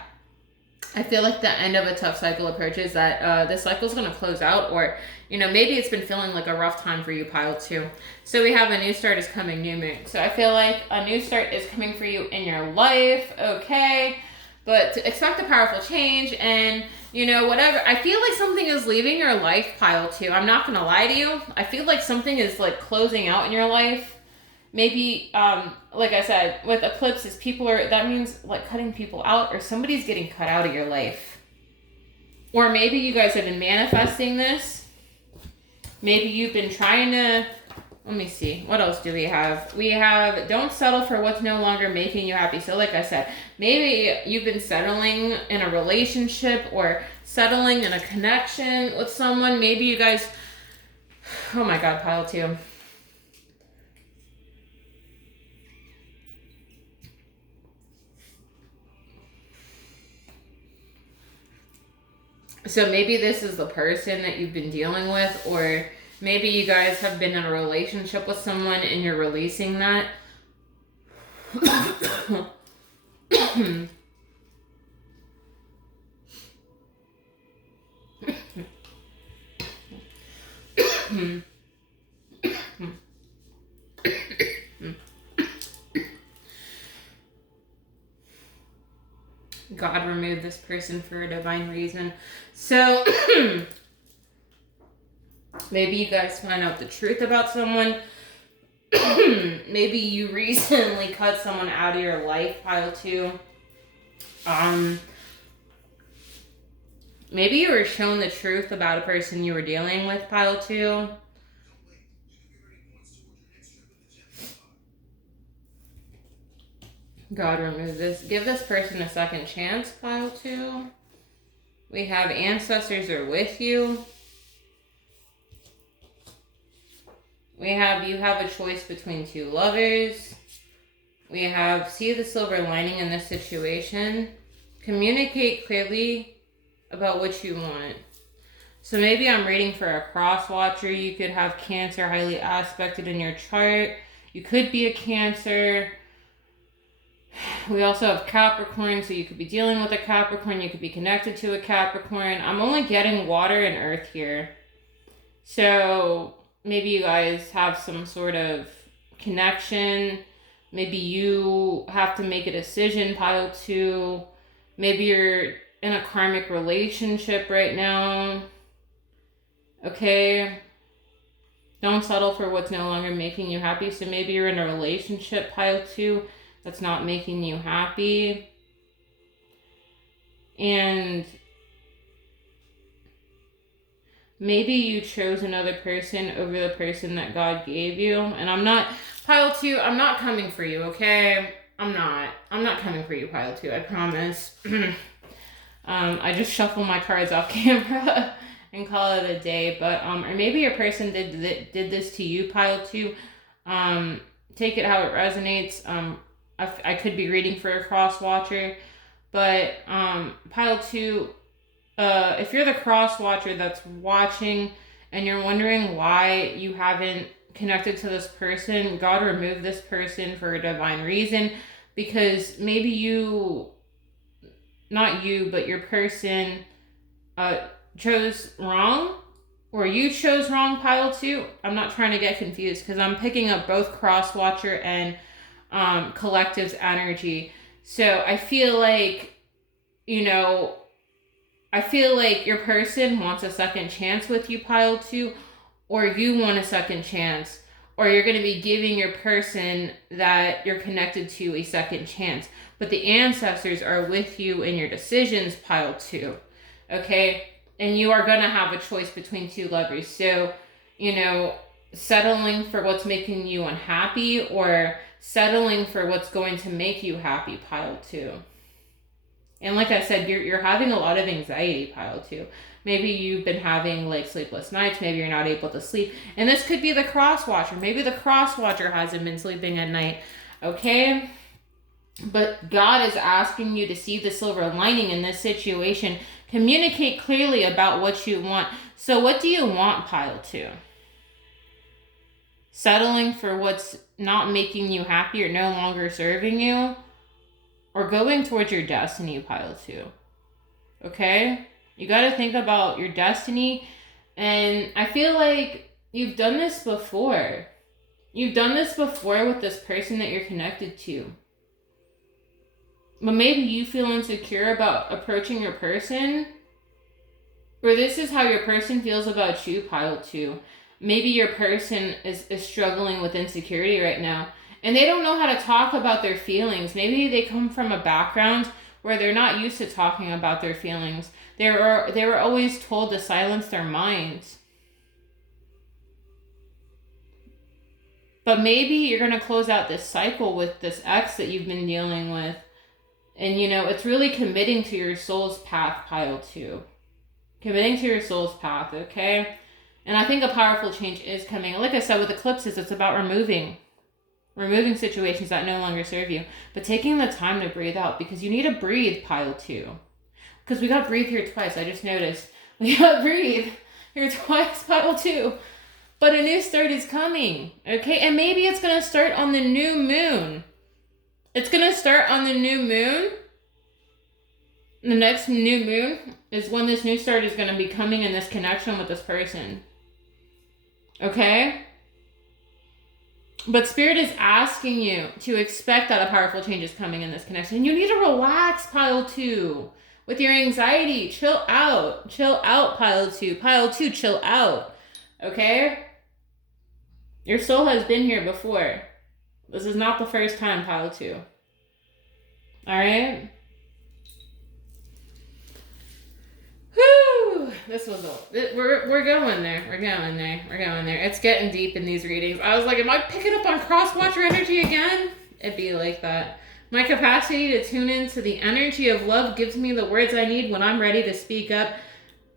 I feel like the end of a tough cycle approaches, that this cycle is going to close out, or, maybe it's been feeling like a rough time for you, pile 2. So we have a new start is coming, new moon. So I feel like a new start is coming for you in your life, okay? But to expect a powerful change, and, whatever. I feel like something is leaving your life, pile 2. I'm not going to lie to you. I feel like something is, like, closing out in your life. Maybe, like I said, with eclipses, that means, like, cutting people out, or somebody's getting cut out of your life. Or maybe you guys have been manifesting this. Maybe you've been trying to, let me see, what else do we have? We have, don't settle for what's no longer making you happy. So like I said, maybe you've been settling in a relationship, or settling in a connection with someone. Maybe you guys, oh my God, pile 2. So maybe this is the person that you've been dealing with, or maybe you guys have been in a relationship with someone and you're releasing that. God removed this person for a divine reason. So maybe you guys find out the truth about someone. Maybe you recently cut someone out of your life, pile 2. Maybe you were shown the truth about a person you were dealing with, pile 2. God remove this. Give this person a second chance, pile 2. We have ancestors are with you. We have you have a choice between 2 lovers. We have see the silver lining in this situation. Communicate clearly about what you want. So maybe I'm reading for a cross watcher. You could have Cancer highly aspected in your chart. You could be a Cancer. We also have Capricorn, so you could be dealing with a Capricorn. You could be connected to a Capricorn. I'm only getting water and earth here. So maybe you guys have some sort of connection. Maybe you have to make a decision, pile 2. Maybe you're in a karmic relationship right now. Okay. Don't settle for what's no longer making you happy. So maybe you're in a relationship, pile 2, that's not making you happy. And maybe you chose another person over the person that God gave you. And I'm not, pile 2, I'm not coming for you, okay? I'm not coming for you, pile 2, I promise. I just shuffle my cards off camera and call it a day. But or maybe your person did this to you, pile 2. Take it how it resonates. I could be reading for a cross watcher, but pile 2, if you're the cross watcher that's watching and you're wondering why you haven't connected to this person, God removed this person for a divine reason, because maybe not you, but your person chose wrong, or you chose wrong, pile 2. I'm not trying to get confused because I'm picking up both cross watcher and collective's energy. So I feel like, your person wants a second chance with you, pile 2, or you want a second chance, or you're going to be giving your person that you're connected to a second chance. But the ancestors are with you in your decisions, pile 2. Okay? And you are going to have a choice between 2 lovers. So, settling for what's making you unhappy, or settling for what's going to make you happy, pile 2. And like I said, you're having a lot of anxiety, pile 2. Maybe you've been having like sleepless nights. Maybe you're not able to sleep. And this could be the cross watcher. Maybe the cross watcher hasn't been sleeping at night. Okay? But God is asking you to see the silver lining in this situation. Communicate clearly about what you want. So what do you want, pile 2? Settling for what's not making you happy or no longer serving you? Or going towards your destiny, pile 2? Okay? You got to think about your destiny. And I feel like you've done this before. You've done this before with this person that you're connected to. But maybe you feel insecure about approaching your person. Or this is how your person feels about you, pile 2. Maybe your person is struggling with insecurity right now. And they don't know how to talk about their feelings. Maybe they come from a background where they're not used to talking about their feelings. They were always told to silence their minds. But maybe you're going to close out this cycle with this ex that you've been dealing with. And, you know, it's really committing to your soul's path, pile 2. Committing to your soul's path, okay? And I think a powerful change is coming. Like I said, with eclipses, it's about removing situations that no longer serve you. But taking the time to breathe out, because you need to breathe, pile 2. Because we got breathe here twice. I just noticed. We got breathe here twice, pile 2. But a new start is coming, okay? And maybe it's going to start on the new moon. It's going to start on the new moon. The next new moon is when this new start is going to be coming in this connection with this person. Okay? But Spirit is asking you to expect that a powerful change is coming in this connection. You need to relax, pile 2. With your anxiety, chill out. Chill out, pile 2. Pile 2, chill out. Okay? Your soul has been here before. This is not the first time, pile 2. Alright? Whew! This was we're going there. We're going there. We're going there. It's getting deep in these readings. I was like, am I picking up on cross-watcher energy again? It'd be like that. My capacity to tune into the energy of love gives me the words I need when I'm ready to speak up,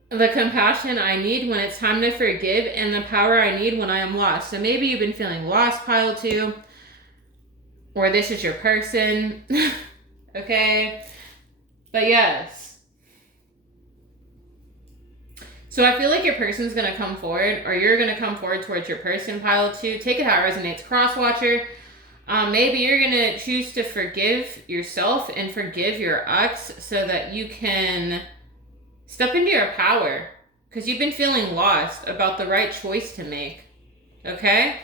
the compassion I need when it's time to forgive, and the power I need when I am lost. So maybe you've been feeling lost, pile 2, or this is your person. Okay? But yes. So I feel like your person's going to come forward, or you're going to come forward towards your person, pile 2. Take it how it resonates, cross-watcher. Maybe you're going to choose to forgive yourself and forgive your ex so that you can step into your power, because you've been feeling lost about the right choice to make. Okay?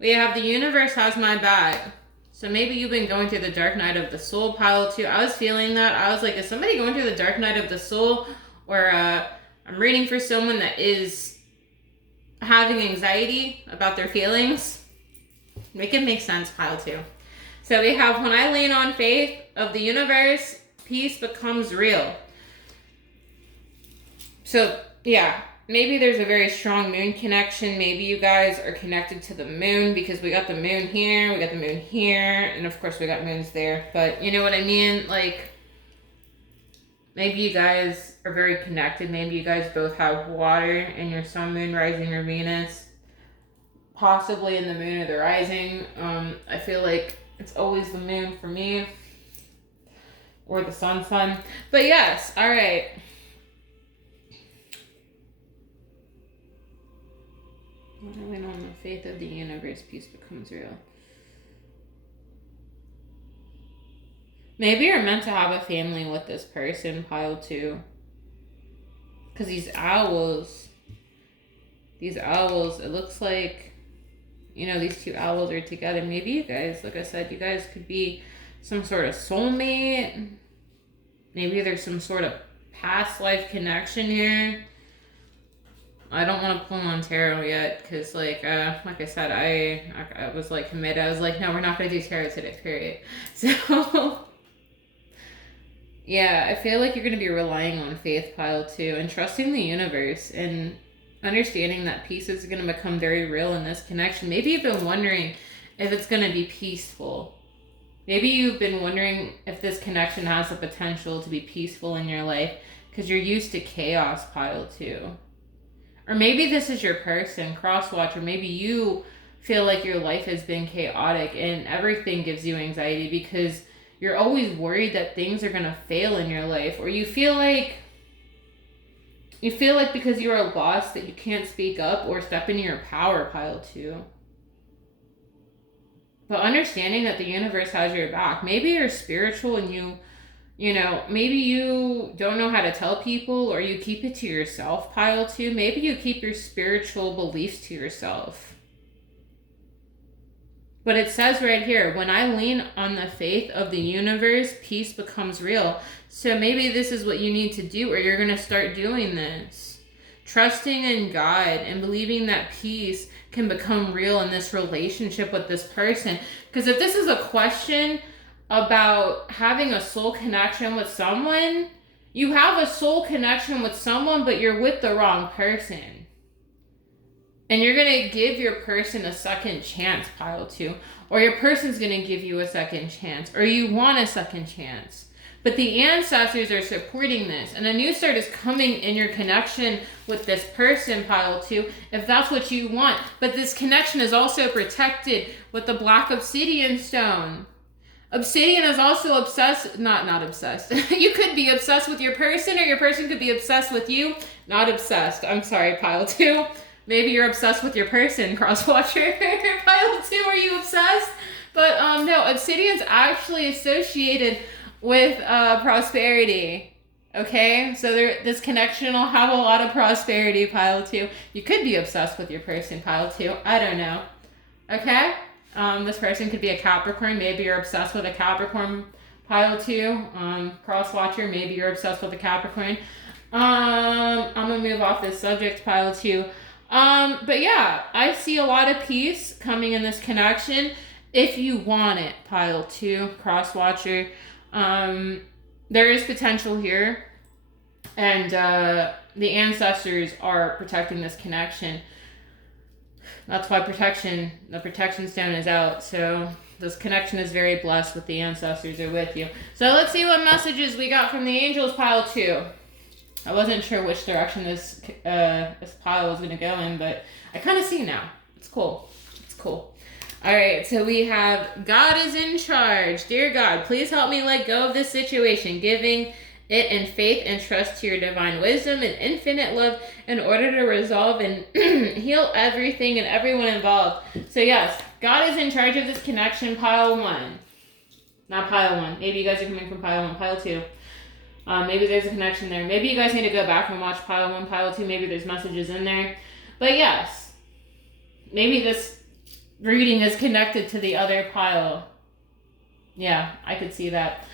We have the universe has my back. So maybe you've been going through the dark night of the soul, pile 2. I was feeling that. I was like, is somebody going through the dark night of the soul? Or I'm reading for someone that is having anxiety about their feelings. Make it make sense, pile 2. So we have, when I lean on faith of the universe, peace becomes real. So, yeah, maybe there's a very strong moon connection. Maybe you guys are connected to the moon, because we got the moon here, we got the moon here, and of course we got moons there. But you know what I mean? Like, maybe you guys are very connected. Maybe you guys both have water in your sun, moon, rising, or Venus. Possibly in the moon or the rising. I feel like it's always the moon for me. Or the sun. But yes, alright. When I lean on the faith of the universe, peace becomes real. Maybe you're meant to have a family with this person, pile 2. Because these owls, it looks like, you know, these 2 owls are together. Maybe you guys, like I said, you guys could be some sort of soulmate. Maybe there's some sort of past life connection here. I don't want to pull on tarot yet, because like I said, I was like committed. I was like, no, we're not going to do tarot today, period. So, yeah, I feel like you're going to be relying on faith, pile 2, and trusting the universe, and understanding that peace is going to become very real in this connection. Maybe you've been wondering if it's going to be peaceful. Maybe you've been wondering if this connection has the potential to be peaceful in your life because you're used to chaos, pile 2. Or maybe this is your person, cross-watcher. Maybe you feel like your life has been chaotic and everything gives you anxiety because you're always worried that things are going to fail in your life. Or you feel like because you are lost that you can't speak up or step into your power, pile 2. But understanding that the universe has your back. Maybe you're spiritual and maybe you don't know how to tell people, or you keep it to yourself, pile 2. Maybe you keep your spiritual beliefs to yourself. But it says right here, when I lean on the faith of the universe, peace becomes real. So maybe this is what you need to do, or you're going to start doing this. Trusting in God and believing that peace can become real in this relationship with this person. Because if this is a question about having a soul connection with someone, you have a soul connection with someone, but you're with the wrong person. And you're going to give your person a second chance, pile 2. Or your person's going to give you a second chance. Or you want a second chance. But the ancestors are supporting this. And a new start is coming in your connection with this person, pile 2, if that's what you want. But this connection is also protected with the black obsidian stone. Obsidian is also obsessed, not obsessed. You could be obsessed with your person, or your person could be obsessed with you. Not obsessed. I'm sorry, pile 2. Maybe you're obsessed with your person, cross-watcher. Pile 2, are you obsessed? But no, obsidian's actually associated with prosperity. Okay, so this connection will have a lot of prosperity, pile 2. You could be obsessed with your person, pile 2. I don't know. Okay, this person could be a Capricorn. Maybe you're obsessed with a Capricorn, pile 2. Cross-watcher, maybe you're obsessed with a Capricorn. I'm gonna move off this subject, pile 2. But yeah, I see a lot of peace coming in this connection if you want it, pile 2, cross-watcher. There is potential here, and the ancestors are protecting this connection. That's why the protection stone is out. So this connection is very blessed with the ancestors are with you. So let's see what messages we got from the angels, pile 2. I wasn't sure which direction this pile was going to go in, but I kind of see now. It's cool. It's cool. All right, so we have God is in charge. Dear God, please help me let go of this situation, giving it in faith and trust to your divine wisdom and infinite love in order to resolve and heal everything and everyone involved. So yes, God is in charge of this connection, pile 1. Not pile 1. Maybe you guys are coming from pile 1, pile 2. Maybe there's a connection there. Maybe you guys need to go back and watch pile 1, pile 2. Maybe there's messages in there. But yes, maybe this reading is connected to the other pile. Yeah, I could see that.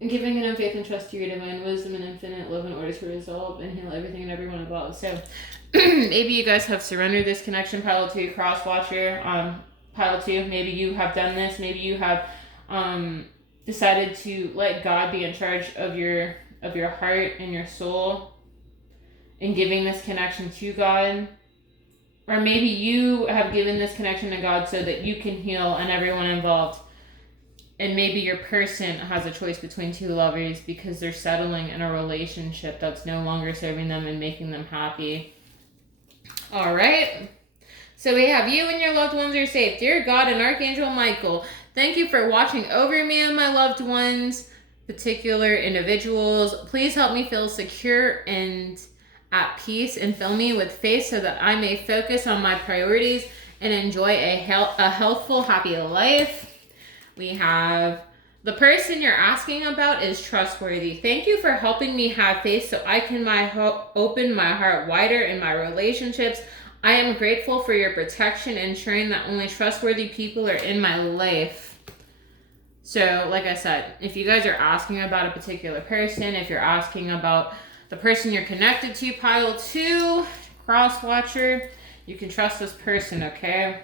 Giving it in faith and trust to your divine wisdom and infinite love in order to resolve and heal everything and everyone involved. So maybe you guys have surrendered this connection, pile 2, cross-watcher, pile 2. Maybe you have done this. Maybe you have decided to let God be in charge of your heart and your soul and giving this connection to God. Or maybe you have given this connection to God so that you can heal and everyone involved. And maybe your person has a choice between two lovers because they're settling in a relationship that's no longer serving them and making them happy. All right. So we have you and your loved ones are safe. Dear God and Archangel Michael, thank you for watching over me and my loved ones, particular individuals. Please help me feel secure and at peace and fill me with faith so that I may focus on my priorities and enjoy a healthful, happy life. We have the person you're asking about is trustworthy. Thank you for helping me have faith so I can open my heart wider in my relationships. I am grateful for your protection, ensuring that only trustworthy people are in my life. So, like I said, if you guys are asking about a particular person, if you're asking about the person you're connected to, pile 2, cross-watcher, you can trust this person, okay?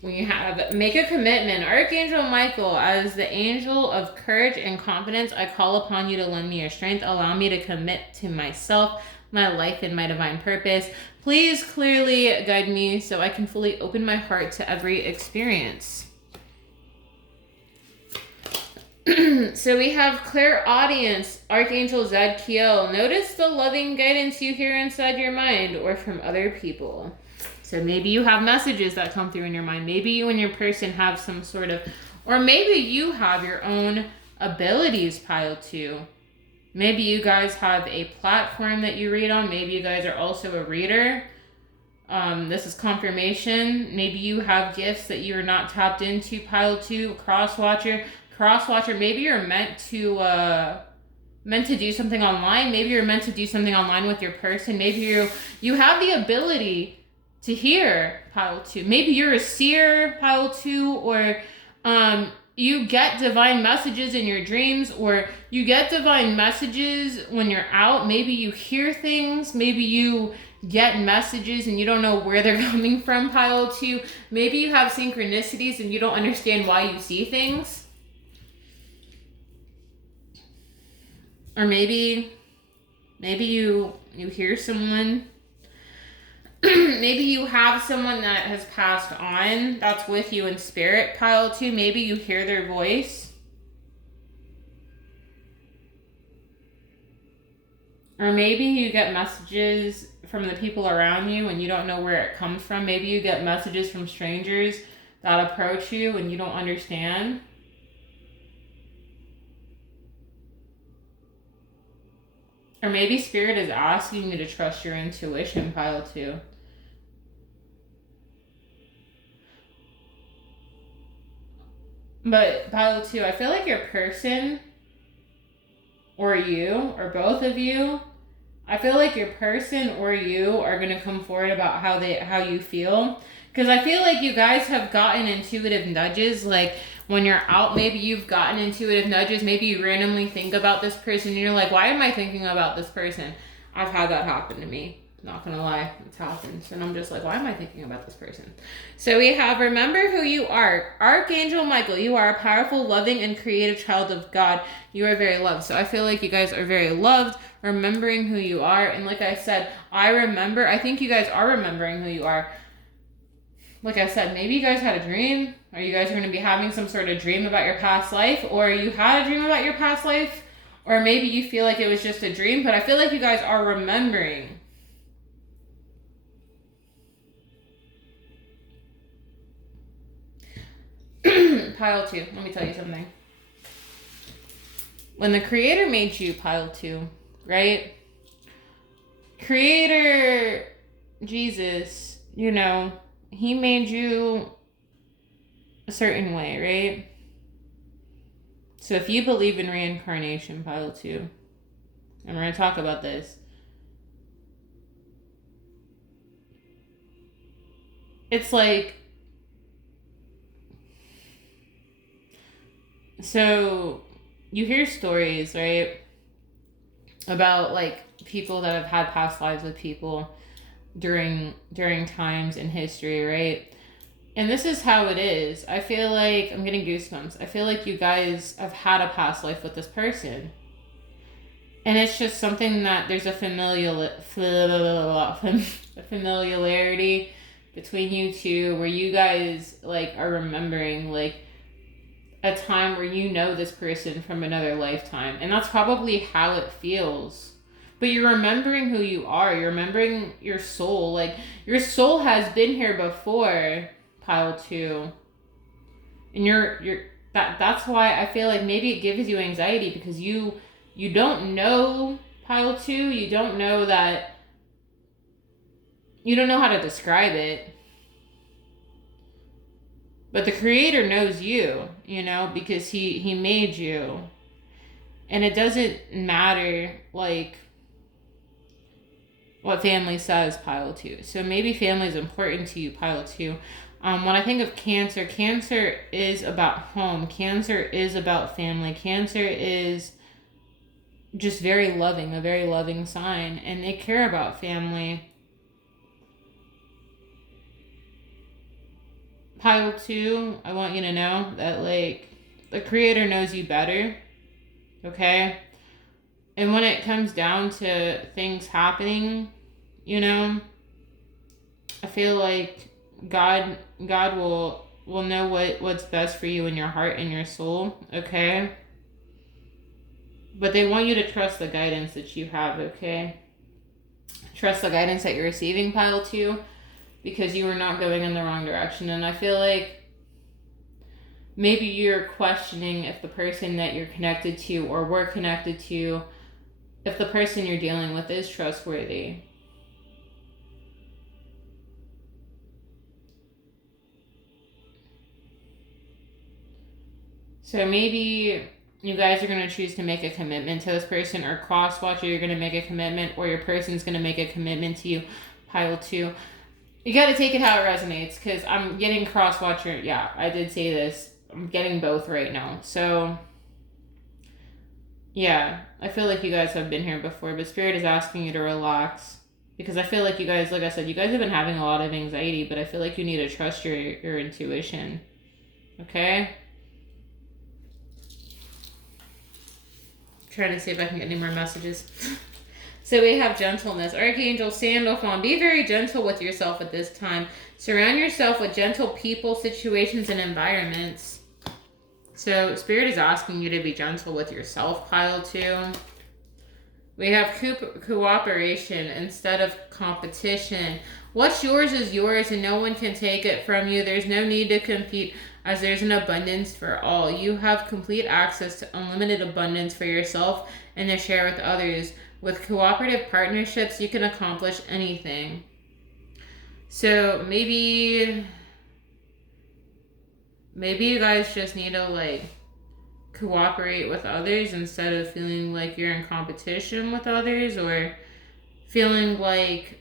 We have make a commitment. Archangel Michael, as the angel of courage and confidence, I call upon you to lend me your strength. Allow me to commit to myself, my life and my divine purpose. Please clearly guide me so I can fully open my heart to every experience. So we have clairaudience, Archangel Zadkiel. Notice the loving guidance you hear inside your mind or from other people. So maybe you have messages that come through in your mind. Maybe you and your person have some sort of, or maybe you have your own abilities, pile 2. Maybe you guys have a platform that you read on. Maybe you guys are also a reader. This is confirmation. Maybe you have gifts that you are not tapped into, pile 2, crosswatcher. Maybe you're meant to do something online. Maybe you're meant to do something online with your person. Maybe you have the ability to hear, pile 2. Maybe you're a seer, pile 2, or you get divine messages in your dreams, or you get divine messages when you're out. Maybe you hear things. Maybe you get messages and you don't know where they're coming from, pile 2. Maybe you have synchronicities and you don't understand why you see things. Or maybe you hear someone. Maybe you have someone that has passed on that's with you in spirit, pile 2. Maybe you hear their voice. Or maybe you get messages from the people around you and you don't know where it comes from. Maybe you get messages from strangers that approach you and you don't understand. Or maybe Spirit is asking you to trust your intuition, pile 2. But pile 2, I feel like your person, or you, or both of you, I feel like your person or you are going to come forward about how you feel. Because I feel like you guys have gotten intuitive nudges. Like when you're out, maybe you've gotten intuitive nudges. Maybe you randomly think about this person and you're like, why am I thinking about this person? I've had that happen to me. Not gonna lie, it's happened. And I'm just like, why am I thinking about this person? So we have, remember who you are. Archangel Michael, you are a powerful, loving, and creative child of God. You are very loved. So I feel like you guys are very loved, remembering who you are. And like I said, I think you guys are remembering who you are. Like I said, maybe you guys had a dream, or you guys are going to be having some sort of dream about your past life, or you had a dream about your past life, or maybe you feel like it was just a dream, but I feel like you guys are remembering. Pile 2, let me tell you something. When the Creator made you, pile 2, right? Creator Jesus, he made you a certain way, right? So if you believe in reincarnation, pile 2, and we're going to talk about this, it's like, so you hear stories, right, about like people that have had past lives with people during times in history, right? And this is how it is. I feel like I'm getting goosebumps. I feel like you guys have had a past life with this person. And it's just something that there's a familiarity between you two, where you guys like are remembering like a time where you know this person from another lifetime. And that's probably how it feels. But you're remembering who you are. You're remembering your soul. Like, your soul has been here before, pile 2. And that's why I feel like maybe it gives you anxiety, because you don't know, pile 2. You don't know how to describe it. But the Creator knows you, because he made you. And it doesn't matter, like, what family says, pile 2. So maybe family is important to you, pile 2. When I think of Cancer, Cancer is about home. Cancer is about family. Cancer is just very loving, a very loving sign. And they care about family. Pile 2, I want you to know that, like, the Creator knows you better. Okay? And when it comes down to things happening, you know, I feel like God will know what's best for you in your heart and your soul, okay? But they want you to trust the guidance that you have, okay? Trust the guidance that you're receiving, pile 2, because you are not going in the wrong direction. And I feel like maybe you're questioning if the person that you're connected to or were connected to, if the person you're dealing with is trustworthy. So maybe you guys are going to choose to make a commitment to this person, or cross-watcher, you're going to make a commitment, or your person's going to make a commitment to you, pile 2. You got to take it how it resonates, because I'm getting cross-watcher. Yeah, I did say this. I'm getting both right now. So, yeah, I feel like you guys have been here before, but Spirit is asking you to relax. Because I feel like you guys, like I said, you guys have been having a lot of anxiety, but I feel like you need to trust your intuition. Okay? Trying to see if I can get any more messages. So we have gentleness. Archangel Sandalphon. Be very gentle with yourself at this time. Surround yourself with gentle people, situations, and environments. So Spirit is asking you to be gentle with yourself, pile 2. We have cooperation instead of competition. What's yours is yours and no one can take it from you. There's no need to compete, as there's an abundance for all. You have complete access to unlimited abundance for yourself and to share with others. With cooperative partnerships, you can accomplish anything. So maybe you guys just need to like cooperate with others instead of feeling like you're in competition with others, or feeling like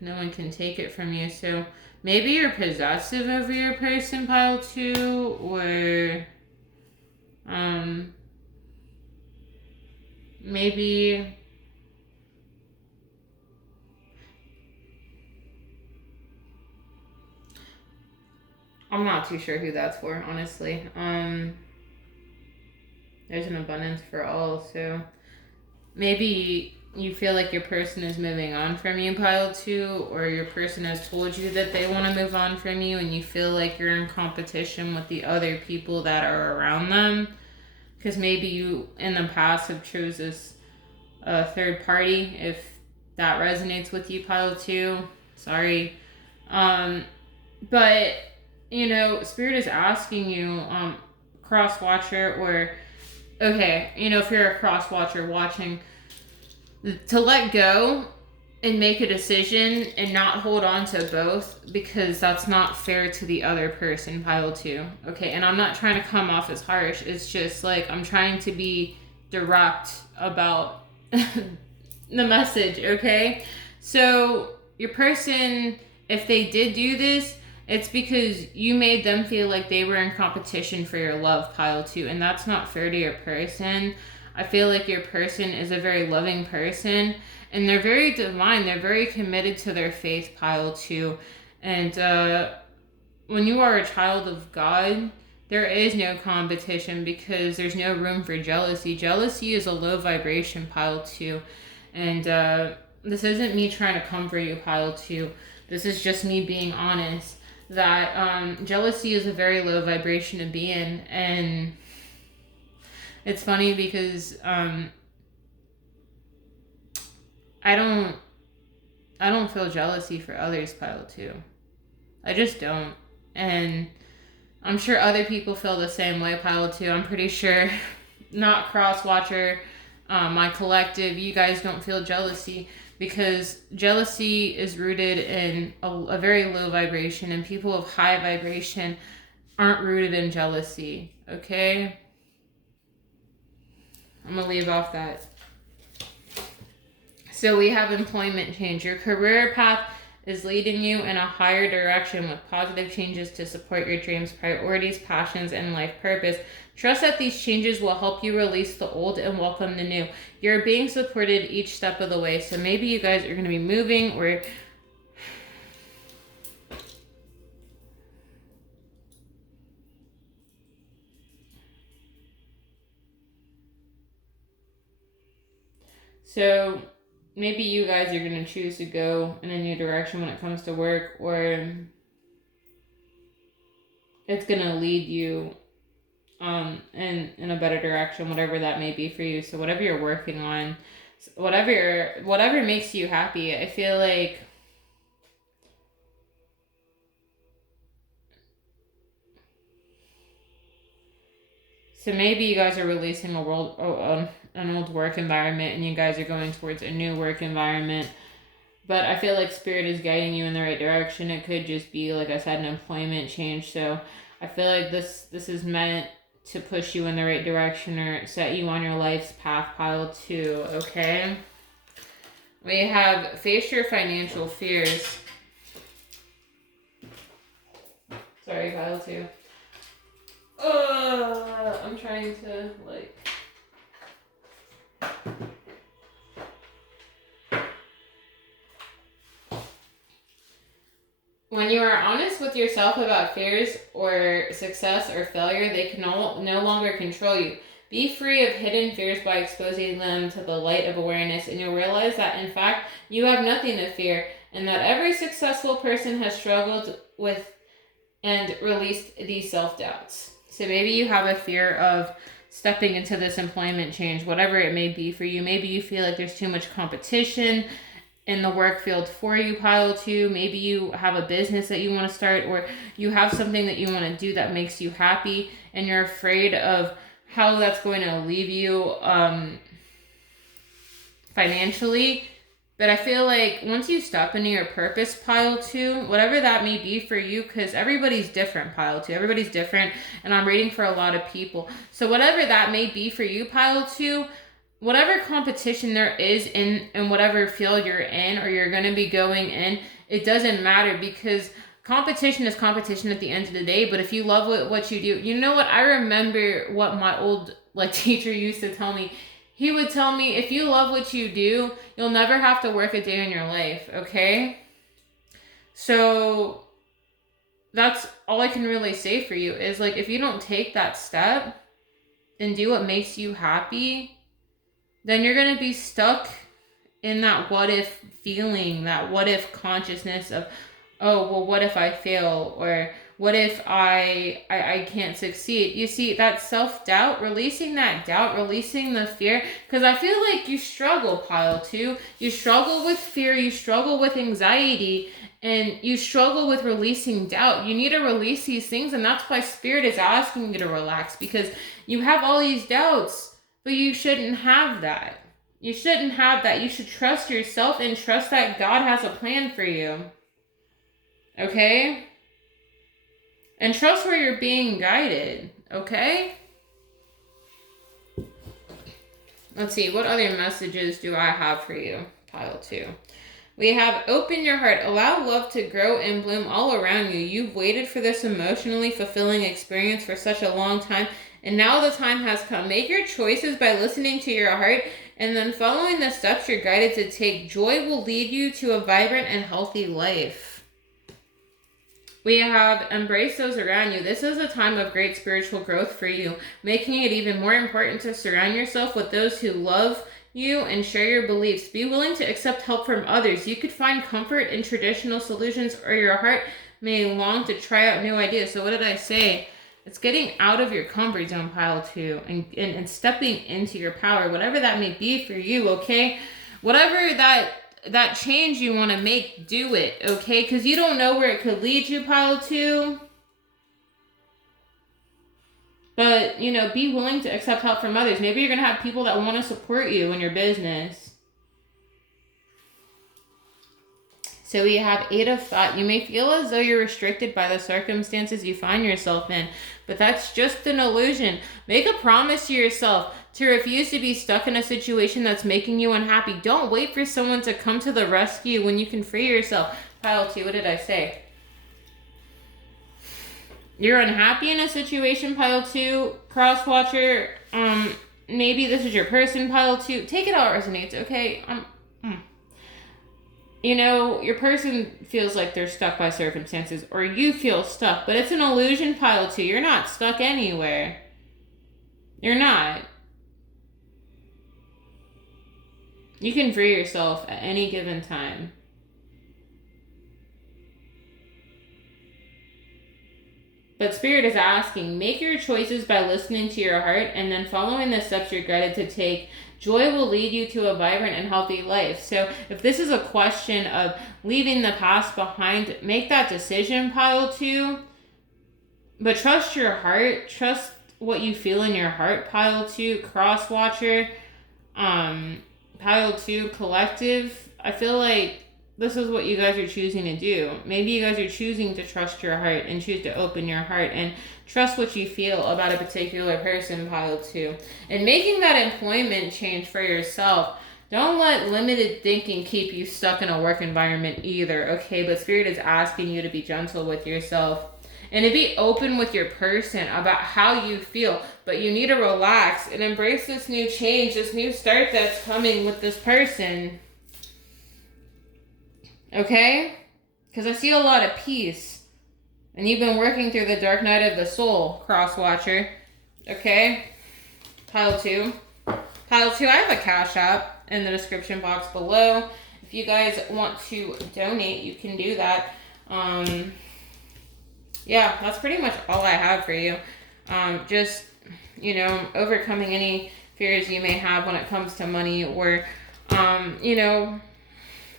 no one can take it from you. So maybe you're possessive over your person, pile 2, or maybe I'm not too sure who that's for, honestly. There's an abundance for all, so maybe you feel like your person is moving on from you, pile 2, or your person has told you that they want to move on from you, and you feel like you're in competition with the other people that are around them, because maybe you in the past have chose this third party. If that resonates with you, pile 2, sorry. But you know, Spirit is asking you, cross watcher, or okay, you know, if you're a cross watcher watching, to let go and make a decision and not hold on to both, because that's not fair to the other person, pile 2. Okay, and I'm not trying to come off as harsh. It's just like I'm trying to be direct about the message, okay? So your person, if they did do this, it's because you made them feel like they were in competition for your love, pile 2, and that's not fair to your person. I feel like your person is a very loving person, and they're very divine. They're very committed to their faith, pile 2. And when you are a child of God, there is no competition, because there's no room for jealousy. Jealousy is a low vibration, pile 2. And this isn't me trying to comfort you, pile 2. This is just me being honest, that jealousy is a very low vibration to be in. And it's funny because I don't feel jealousy for others, pile 2. I just don't. And I'm sure other people feel the same way, pile 2. I'm pretty sure, not cross-watcher, my collective, you guys don't feel jealousy, because jealousy is rooted in a very low vibration, and people of high vibration aren't rooted in jealousy, okay? I'm going to leave off that. So we have employment change. Your career path is leading you in a higher direction with positive changes to support your dreams, priorities, passions, and life purpose. Trust that these changes will help you release the old and welcome the new. You're being supported each step of the way. So maybe you guys are going to be moving, or So maybe you guys are going to choose to go in a new direction when it comes to work, or it's going to lead you in a better direction, whatever that may be for you. So whatever you're working on, whatever makes you happy, I feel like so maybe you guys are releasing an old work environment, and you guys are going towards a new work environment. But I feel like Spirit is guiding you in the right direction. It could just be, like I said, an employment change. So I feel like this is meant to push you in the right direction or set you on your life's path, pile 2, okay? We have face your financial fears. Sorry, pile 2. I'm trying to, like... When you are honest with yourself about fears or success or failure, they can no longer control you. Be free of hidden fears by exposing them to the light of awareness, and you'll realize that, in fact, you have nothing to fear, and that every successful person has struggled with and released these self-doubts. So maybe you have a fear of stepping into this employment change, whatever it may be for you. Maybe you feel like there's too much competition in the work field for you, pile 2. Maybe you have a business that you want to start, or you have something that you want to do that makes you happy, and you're afraid of how that's going to leave you financially. But I feel like once you step into your purpose, pile 2, whatever that may be for you, because everybody's different, pile 2. Everybody's different, and I'm reading for a lot of people. So whatever that may be for you, pile 2, whatever competition there is in whatever field you're in or you're going to be going in, it doesn't matter, because competition is competition at the end of the day. But if you love what you do, you know what? I remember what my old teacher used to tell me. He would tell me, if you love what you do, you'll never have to work a day in your life, okay? So that's all I can really say for you is, if you don't take that step and do what makes you happy, then you're going to be stuck in that what if feeling, that what if consciousness of, oh, well, what if I fail? Or what if I can't succeed? You see, that self-doubt, releasing that doubt, releasing the fear, because I feel like you struggle, pile 2. You struggle with fear, you struggle with anxiety, and you struggle with releasing doubt. You need to release these things, and that's why Spirit is asking you to relax, because you have all these doubts, but you shouldn't have that. You shouldn't have that. You should trust yourself and trust that God has a plan for you. Okay? And trust where you're being guided, okay? Let's see, what other messages do I have for you, pile 2? We have open your heart. Allow love to grow and bloom all around you. You've waited for this emotionally fulfilling experience for such a long time, and now the time has come. Make your choices by listening to your heart and then following the steps you're guided to take. Joy will lead you to a vibrant and healthy life. We have embrace those around you. This is a time of great spiritual growth for you, making it even more important to surround yourself with those who love you and share your beliefs. Be willing to accept help from others. You could find comfort in traditional solutions, or your heart may long to try out new ideas. So what did I say? It's getting out of your comfort zone, pile 2, and stepping into your power, whatever that may be for you, okay? Whatever that change you want to make, do it, okay? Because you don't know where it could lead you, pile 2. But, be willing to accept help from others. Maybe you're going to have people that want to support you in your business. So we have 8 of Thought. You may feel as though you're restricted by the circumstances you find yourself in, but that's just an illusion. Make a promise to yourself to refuse to be stuck in a situation that's making you unhappy. Don't wait for someone to come to the rescue when you can free yourself. Pile 2, what did I say? You're unhappy in a situation, pile 2. Crosswatcher, maybe this is your person, pile 2. Take it how it resonates, okay? Your person feels like they're stuck by circumstances, or you feel stuck, but it's an illusion, pile 2. You're not stuck anywhere. You're not. You can free yourself at any given time. But Spirit is asking, make your choices by listening to your heart and then following the steps you're guided to take. Joy will lead you to a vibrant and healthy life. So if this is a question of leaving the past behind, make that decision, pile 2. But trust your heart. Trust what you feel in your heart, pile 2. Cross watcher, pile 2, collective. I feel like this is what you guys are choosing to do. Maybe you guys are choosing to trust your heart and choose to open your heart and trust what you feel about a particular person, pile 2. And making that employment change for yourself. Don't let limited thinking keep you stuck in a work environment either, okay? But Spirit is asking you to be gentle with yourself and to be open with your person about how you feel. But you need to relax and embrace this new change, this new start that's coming with this person. Okay? Because I see a lot of peace. And you've been working through the dark night of the soul, cross watcher. Okay? Pile 2. Pile 2, I have a Cash App in the description box below. If you guys want to donate, you can do that. Yeah, that's pretty much all I have for you. Just, you know, overcoming any fears you may have when it comes to money or, you know,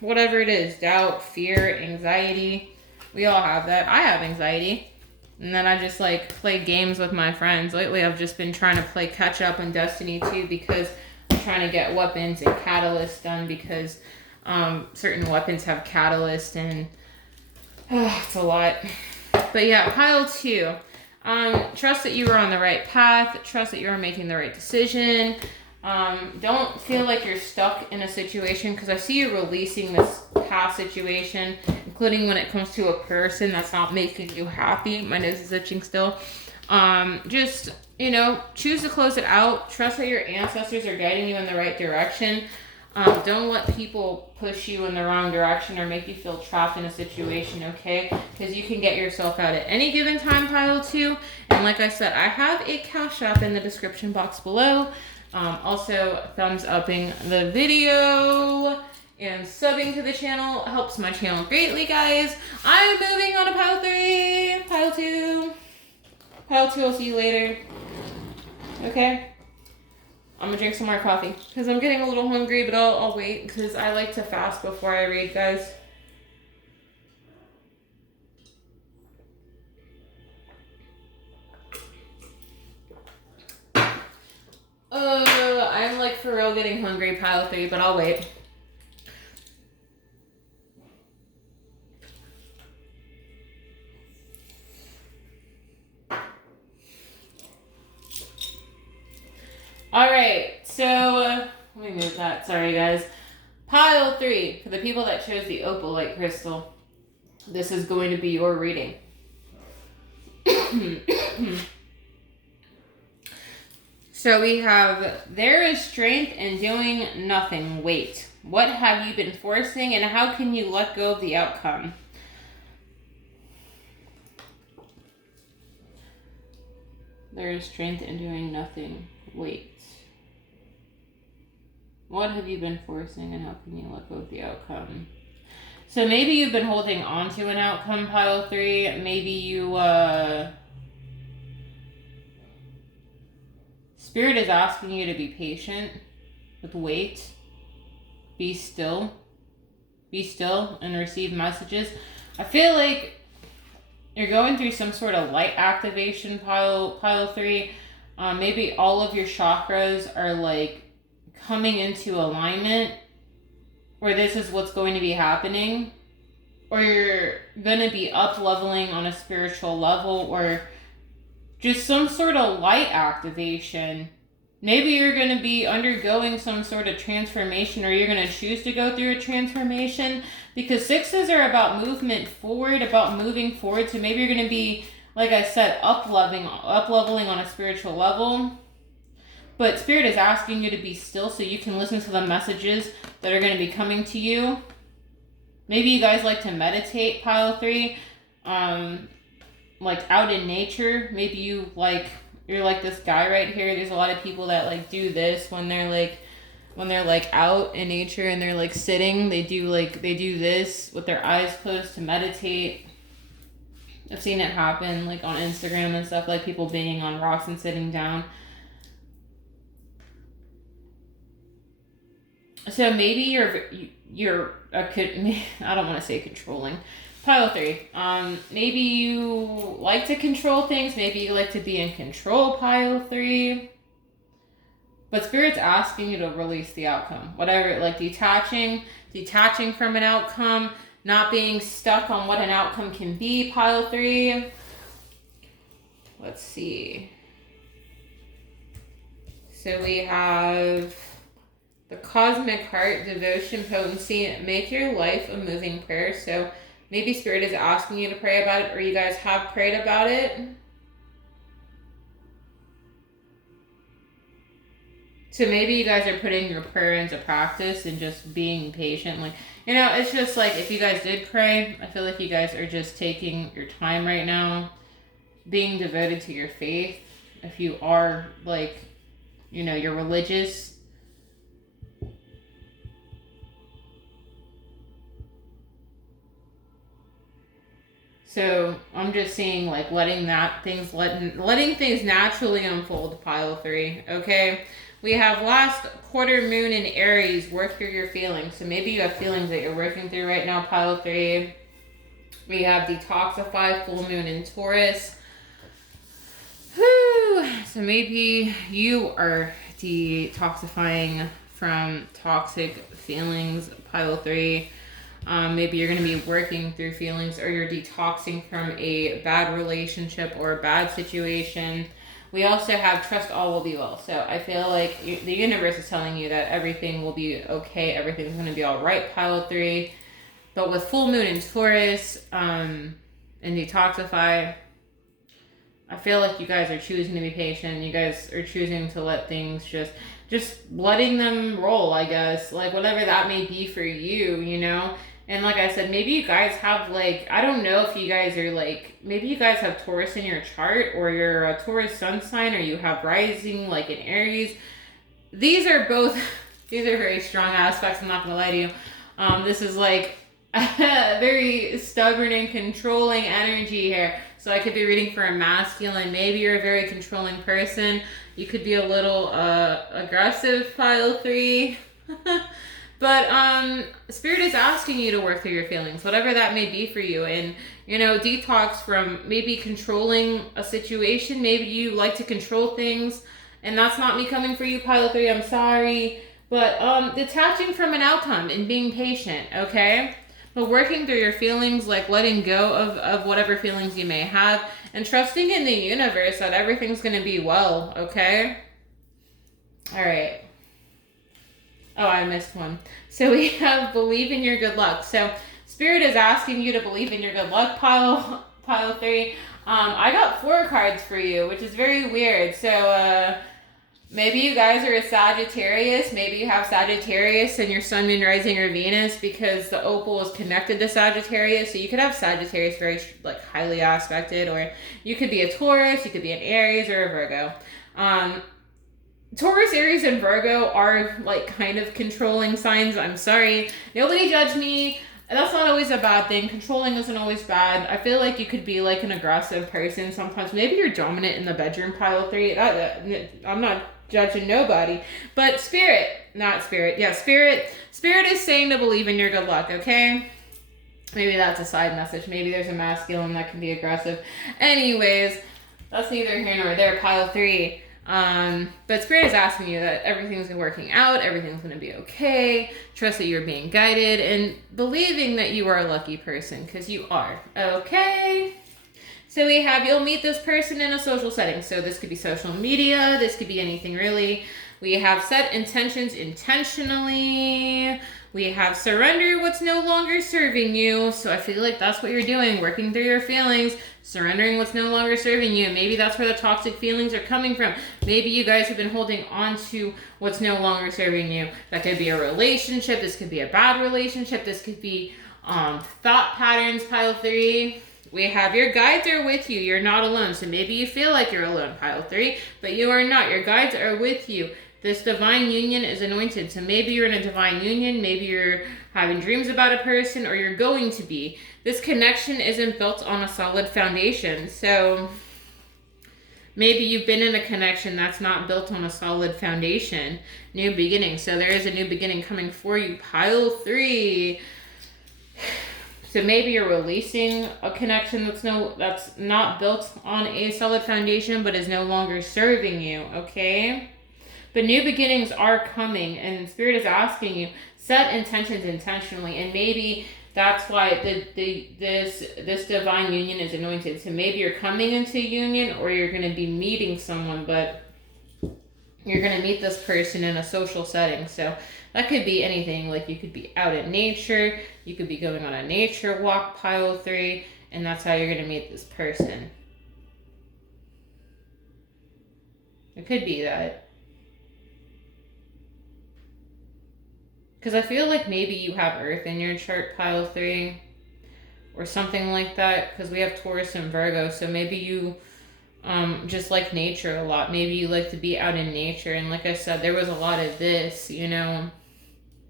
whatever it is, doubt, fear, anxiety. We all have that. I have anxiety. And then I just like play games with my friends. Lately, I've just been trying to play catch up on Destiny 2 because I'm trying to get weapons and catalysts done because certain weapons have catalyst and it's a lot. But yeah, pile 2. Trust that you are on the right path. Trust that you are making the right decision. Don't feel like you're stuck in a situation because I see you releasing this past situation, including when it comes to a person that's not making you happy. My nose is itching still. Just, you know, choose to close it out. Trust that your ancestors are guiding you in the right direction. Don't let people push you in the wrong direction or make you feel trapped in a situation, okay? Because you can get yourself out at any given time, pile 2. And like I said, I have a Cash App in the description box below. Also, thumbs upping the video and subbing to the channel helps my channel greatly, guys. I'm moving on to pile 3, pile 2. Pile 2, I'll see you later. Okay? I'm gonna drink some more coffee because I'm getting a little hungry, but I'll wait because I like to fast before I read, guys. I'm like for real getting hungry, pile 3, but I'll wait. All right, so let me move that. Sorry, guys. Pile 3, for the people that chose the opalite crystal, this is going to be your reading. So we have, there is strength in doing nothing. Wait, what have you been forcing and how can you let go of the outcome? There is strength in doing nothing. Wait. What have you been forcing and how can you let go of the outcome? So maybe you've been holding on to an outcome, pile 3. Maybe you, Spirit is asking you to be patient with wait. Be still. Be still and receive messages. I feel like you're going through some sort of light activation, pile 3. Maybe all of your chakras are like coming into alignment, or this is what's going to be happening, or you're going to be up leveling on a spiritual level, or just some sort of light activation. Maybe you're going to be undergoing some sort of transformation, or you're going to choose to go through a transformation, because 6s are about movement forward, about moving forward. So maybe you're going to be, like I said, up leveling on a spiritual level. But Spirit is asking you to be still so you can listen to the messages that are going to be coming to you. Maybe you guys like to meditate, pile 3. Like out in nature. Maybe you're like this guy right here. There's a lot of people that like do this when they're like when they're like out in nature and they're like sitting, they do this with their eyes closed to meditate. I've seen it happen like on Instagram and stuff, like people being on rocks and sitting down. So maybe you're I don't want to say controlling. Pile 3. Maybe you like to control things. Maybe you like to be in control, pile 3. But Spirit's asking you to release the outcome. Whatever, like detaching from an outcome, not being stuck on what an outcome can be, pile 3. Let's see. So we have the Cosmic Heart, Devotion, Potency. Make your life a moving prayer. So maybe Spirit is asking you to pray about it, or you guys have prayed about it. So maybe you guys are putting your prayer into practice and just being patient. Like, it's just like if you guys did pray, I feel like you guys are just taking your time right now, being devoted to your faith. If you are like, you're religious. So I'm just seeing like letting things naturally unfold, pile 3. Okay. We have last quarter moon in Aries, work through your feelings. So maybe you have feelings that you're working through right now, pile 3. We have detoxify, full moon in Taurus. Whew. So maybe you are detoxifying from toxic feelings, pile 3. Maybe you're going to be working through feelings, or you're detoxing from a bad relationship or a bad situation. We also have trust all will be well. So I feel like the universe is telling you that everything will be okay. Everything's going to be all right, pile 3. But with full moon in Taurus and detoxify, I feel like you guys are choosing to be patient. You guys are choosing to let things just letting them roll, I guess. Like whatever that may be for you, And like I said, maybe you guys have like, I don't know if you guys are like, maybe you guys have Taurus in your chart, or you're a Taurus sun sign, or you have rising like in Aries. These are very strong aspects, I'm not going to lie to you. This is like a very stubborn and controlling energy here. So I could be reading for a masculine. Maybe you're a very controlling person. You could be a little aggressive, pile 3. But Spirit is asking you to work through your feelings, whatever that may be for you, and detox from maybe controlling a situation. Maybe you like to control things, and that's not me coming for you, pile 3. I'm sorry, but detaching from an outcome and being patient, okay? But working through your feelings, like letting go of whatever feelings you may have, and trusting in the universe that everything's gonna be well, okay? All right. Oh, I missed one. So we have believe in your good luck. So Spirit is asking you to believe in your good luck, pile 3. I got 4 cards for you, which is very weird. So maybe you guys are a Sagittarius. Maybe you have Sagittarius in your sun, moon, rising, or Venus, because the opal is connected to Sagittarius. So you could have Sagittarius very like highly aspected, or you could be a Taurus, you could be an Aries, or a Virgo. Taurus, Aries, and Virgo are like kind of controlling signs. I'm sorry. Nobody judge me. That's not always a bad thing. Controlling isn't always bad. I feel like you could be like an aggressive person sometimes. Maybe you're dominant in the bedroom, pile 3. I'm not judging nobody. But Spirit is saying to believe in your good luck, okay? Maybe that's a side message. Maybe there's a masculine that can be aggressive. Anyways, that's neither here nor there, pile 3. But Spirit is asking you that everything's working out, everything's going to be okay, trust that you're being guided, and believing that you are a lucky person, because you are, okay? So we have, you'll meet this person in a social setting. So this could be social media, this could be anything really. We have set intentions intentionally. We have surrender what's no longer serving you. So I feel like that's what you're doing, working through your feelings, surrendering what's no longer serving you. Maybe that's where the toxic feelings are coming from. Maybe you guys have been holding on to what's no longer serving you. That could be a relationship. This could be a bad relationship. This could be thought patterns, pile 3. We have your guides are with you. You're not alone. So maybe you feel like you're alone, pile 3, but you are not. Your guides are with you. This divine union is anointed. So maybe you're in a divine union, maybe you're having dreams about a person, or you're going to be. This connection isn't built on a solid foundation. So maybe you've been in a connection that's not built on a solid foundation. New beginning. So there is a new beginning coming for you. Pile 3. So maybe you're releasing a connection that's not built on a solid foundation, but is no longer serving you, okay? But new beginnings are coming, and Spirit is asking you, set intentions intentionally, and maybe that's why this divine union is anointed. So maybe you're coming into union, or you're going to be meeting someone, but you're going to meet this person in a social setting. So that could be anything. Like you could be out in nature, you could be going on a nature walk, pile 3, and that's how you're going to meet this person. It could be that. Because I feel like maybe you have Earth in your chart, pile 3, or something like that, because we have Taurus and Virgo, so maybe you just like nature a lot. Maybe you like to be out in nature, and like I said, there was a lot of this, you know.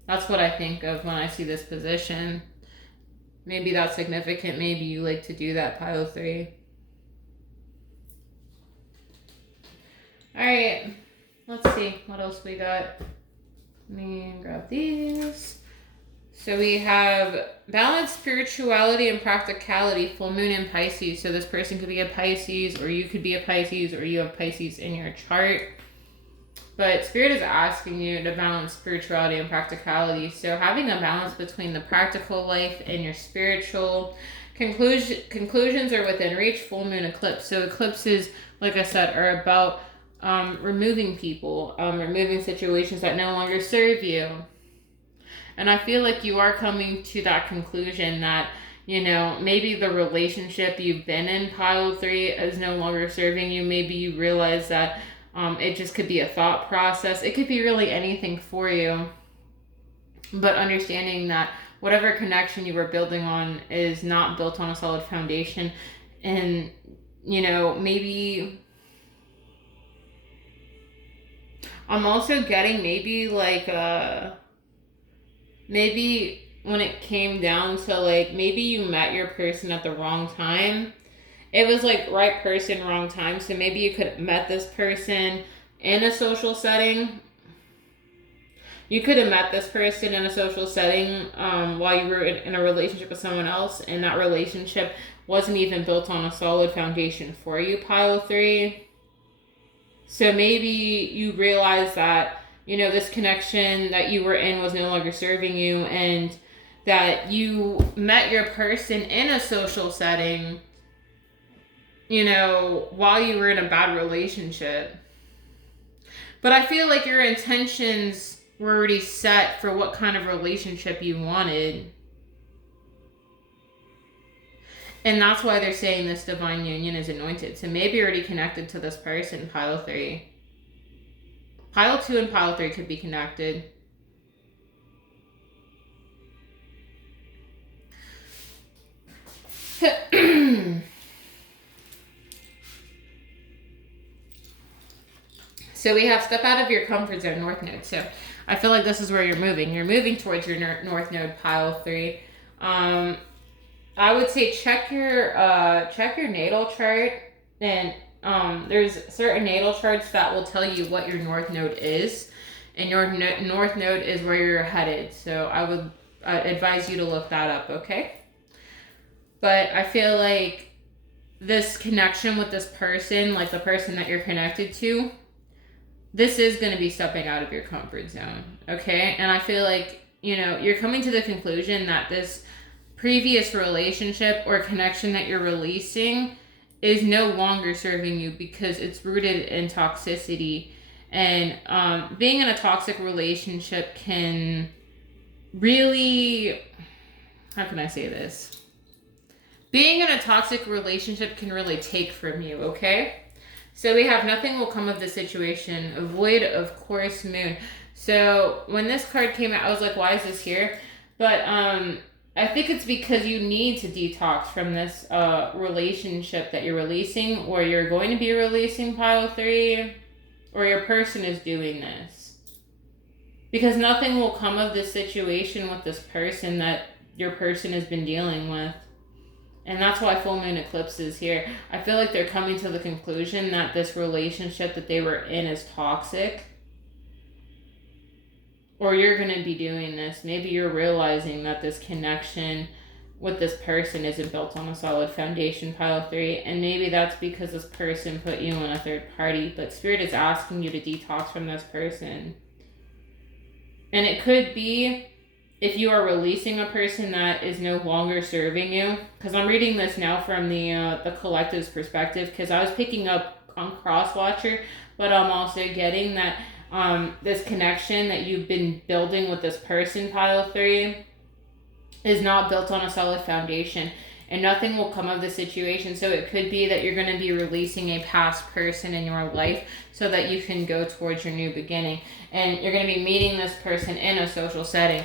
That's what I think of when I see this position. Maybe that's significant. Maybe you like to do that, pile 3. Alright, let's see what else we got. Let me grab these. So we have balance, spirituality, and practicality, full moon in Pisces. So this person could be a Pisces, or you could be a Pisces, or you have Pisces in your chart. But Spirit is asking you to balance spirituality and practicality. So having a balance between the practical life and your spiritual. Conclusions are within reach, full moon eclipse. So eclipses, like I said, are about removing people, removing situations that no longer serve you. And I feel like you are coming to that conclusion that, you know, maybe the relationship you've been in, pile 3, is no longer serving you. Maybe you realize that it just could be a thought process. It could be really anything for you. But understanding that whatever connection you were building on is not built on a solid foundation. And, you know, maybe I'm also getting maybe like maybe when it came down to like, maybe you met your person at the wrong time. It was like right person, wrong time. So maybe you could have met this person in a social setting. You could have met this person in a social setting while you were in a relationship with someone else, and that relationship wasn't even built on a solid foundation for you, pile 3. So maybe you realize that, you know, this connection that you were in was no longer serving you, and that you met your person in a social setting, you know, while you were in a bad relationship. But I feel like your intentions were already set for what kind of relationship you wanted. And that's why they're saying this divine union is anointed. So maybe you're already connected to this person, pile 3. Pile 2 and pile 3 could be connected. So we have step out of your comfort zone, North Node. So I feel like this is where you're moving. You're moving towards your North Node, pile 3. I would say check your natal chart, and there's certain natal charts that will tell you what your North Node is, and your North Node is where you're headed. So I would advise you to look that up, okay? But I feel like this connection with this person, like the person that you're connected to, this is going to be stepping out of your comfort zone, okay? And I feel like, you know, you're coming to the conclusion that this previous relationship or connection that you're releasing is no longer serving you because it's rooted in toxicity. And being in a toxic relationship can really, how can I say this? Being in a toxic relationship can really take from you, okay? So we have nothing will come of the situation. Avoid, of course, moon. So when this card came out, I was like, why is this here? But I think it's because you need to detox from this relationship that you're releasing, or you're going to be releasing, pile 3, or your person is doing this. Because nothing will come of this situation with this person that your person has been dealing with. And that's why full moon eclipse is here. I feel like they're coming to the conclusion that this relationship that they were in is toxic. Or you're going to be doing this. Maybe you're realizing that this connection with this person isn't built on a solid foundation, pile 3. And maybe that's because this person put you in a third party. But Spirit is asking you to detox from this person. And it could be if you are releasing a person that is no longer serving you. Because I'm reading this now from the collective's perspective. Because I was picking up on Crosswatcher. But I'm also getting that this connection that you've been building with this person, pile 3, is not built on a solid foundation, and nothing will come of the situation. So it could be that you're going to be releasing a past person in your life so that you can go towards your new beginning, and you're going to be meeting this person in a social setting.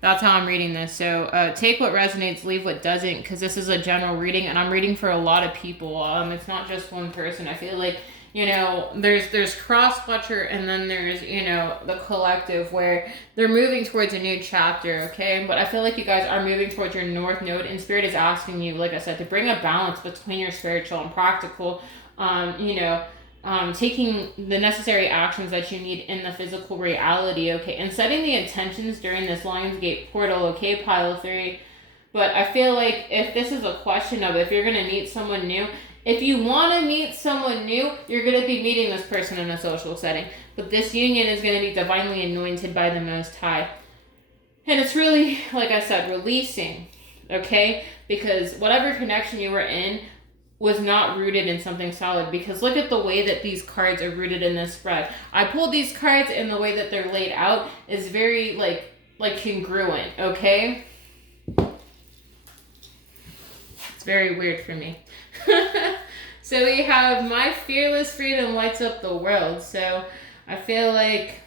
That's how I'm reading this. So take what resonates, leave what doesn't, because this is a general reading, and I'm reading for a lot of people. It's not just one person. I feel like, you know, there's Crosswatcher, and then there's, you know, the collective, where they're moving towards a new chapter, okay? But I feel like you guys are moving towards your North Node, and Spirit is asking you, like I said, to bring a balance between your spiritual and practical, taking the necessary actions that you need in the physical reality, okay? And setting the intentions during this LIONSGATE portal, okay, pile 3. But I feel like if this is a question of if you're going to meet someone new, if you want to meet someone new, you're going to be meeting this person in a social setting. But this union is going to be divinely anointed by the Most High. And it's really, like I said, releasing, okay? Because whatever connection you were in was not rooted in something solid. Because look at the way that these cards are rooted in this spread. I pulled these cards, and the way that they're laid out is very, like congruent, okay? It's very weird for me. So we have my fearless freedom lights up the world. So I feel like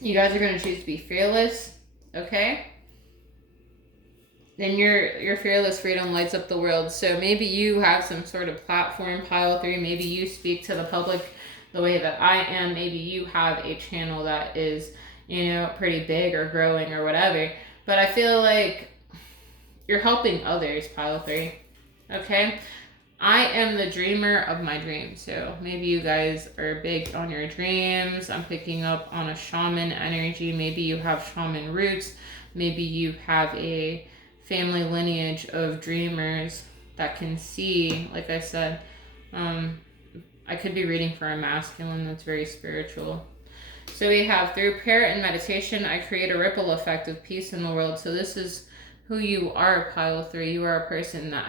you guys are going to choose to be fearless, okay? Then your fearless freedom lights up the world. So maybe you have some sort of platform, pile 3. Maybe you speak to the public the way that I am. Maybe you have a channel that is, you know, pretty big or growing or whatever. But I feel like you're helping others, pile 3, okay? I am the dreamer of my dreams. So maybe you guys are big on your dreams. I'm picking up on a shaman energy. Maybe you have shaman roots. Maybe you have a family lineage of dreamers that can see, like I said. I could be reading for a masculine that's very spiritual. So we have, through prayer and meditation, I create a ripple effect of peace in the world. So this is who you are, pile 3. You are a person that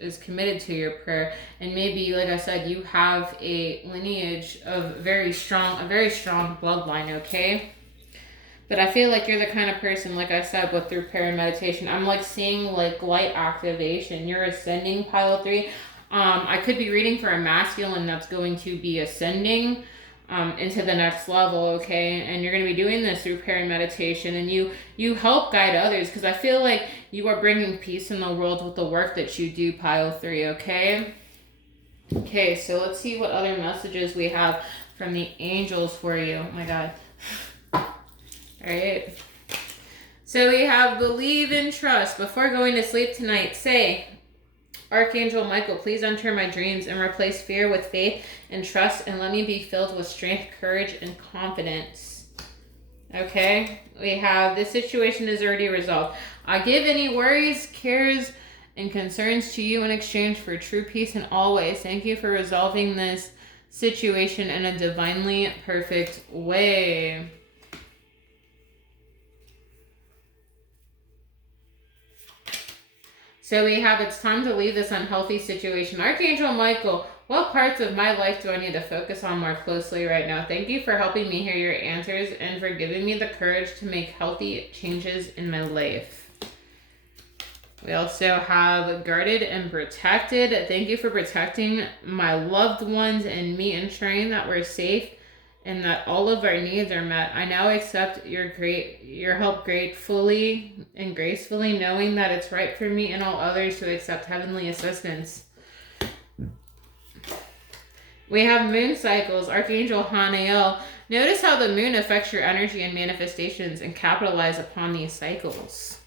is committed to your prayer, and maybe, like I said, you have a lineage of a very strong bloodline, okay? But I feel like you're the kind of person, like I said, with through prayer and meditation, I'm like seeing like light activation. You're ascending, pile 3. I could be reading for a masculine that's going to be ascending into the next level, okay? And you're going to be doing this through prayer and meditation, and you help guide others, because I feel like you are bringing peace in the world with the work that you do, pile 3, okay? Okay, so let's see what other messages we have from the angels for you. Oh my God. All right. So we have believe and trust. Before going to sleep tonight, say, Archangel Michael, please enter my dreams and replace fear with faith and trust, and let me be filled with strength, courage, and confidence. Okay, we have, this situation is already resolved. I give any worries, cares, and concerns to you in exchange for true peace and always. Thank you for resolving this situation in a divinely perfect way. So we have, it's time to leave this unhealthy situation. Archangel Michael, what parts of my life do I need to focus on more closely right now? Thank you for helping me hear your answers and for giving me the courage to make healthy changes in my life. We also have guarded and protected. Thank you for protecting my loved ones and me, ensuring that we're safe and that all of our needs are met. I now accept your help gratefully and gracefully, knowing that it's right for me and all others to accept heavenly assistance. We have moon cycles. Archangel Hanael, Notice how the moon affects your energy and manifestations and capitalize upon these cycles.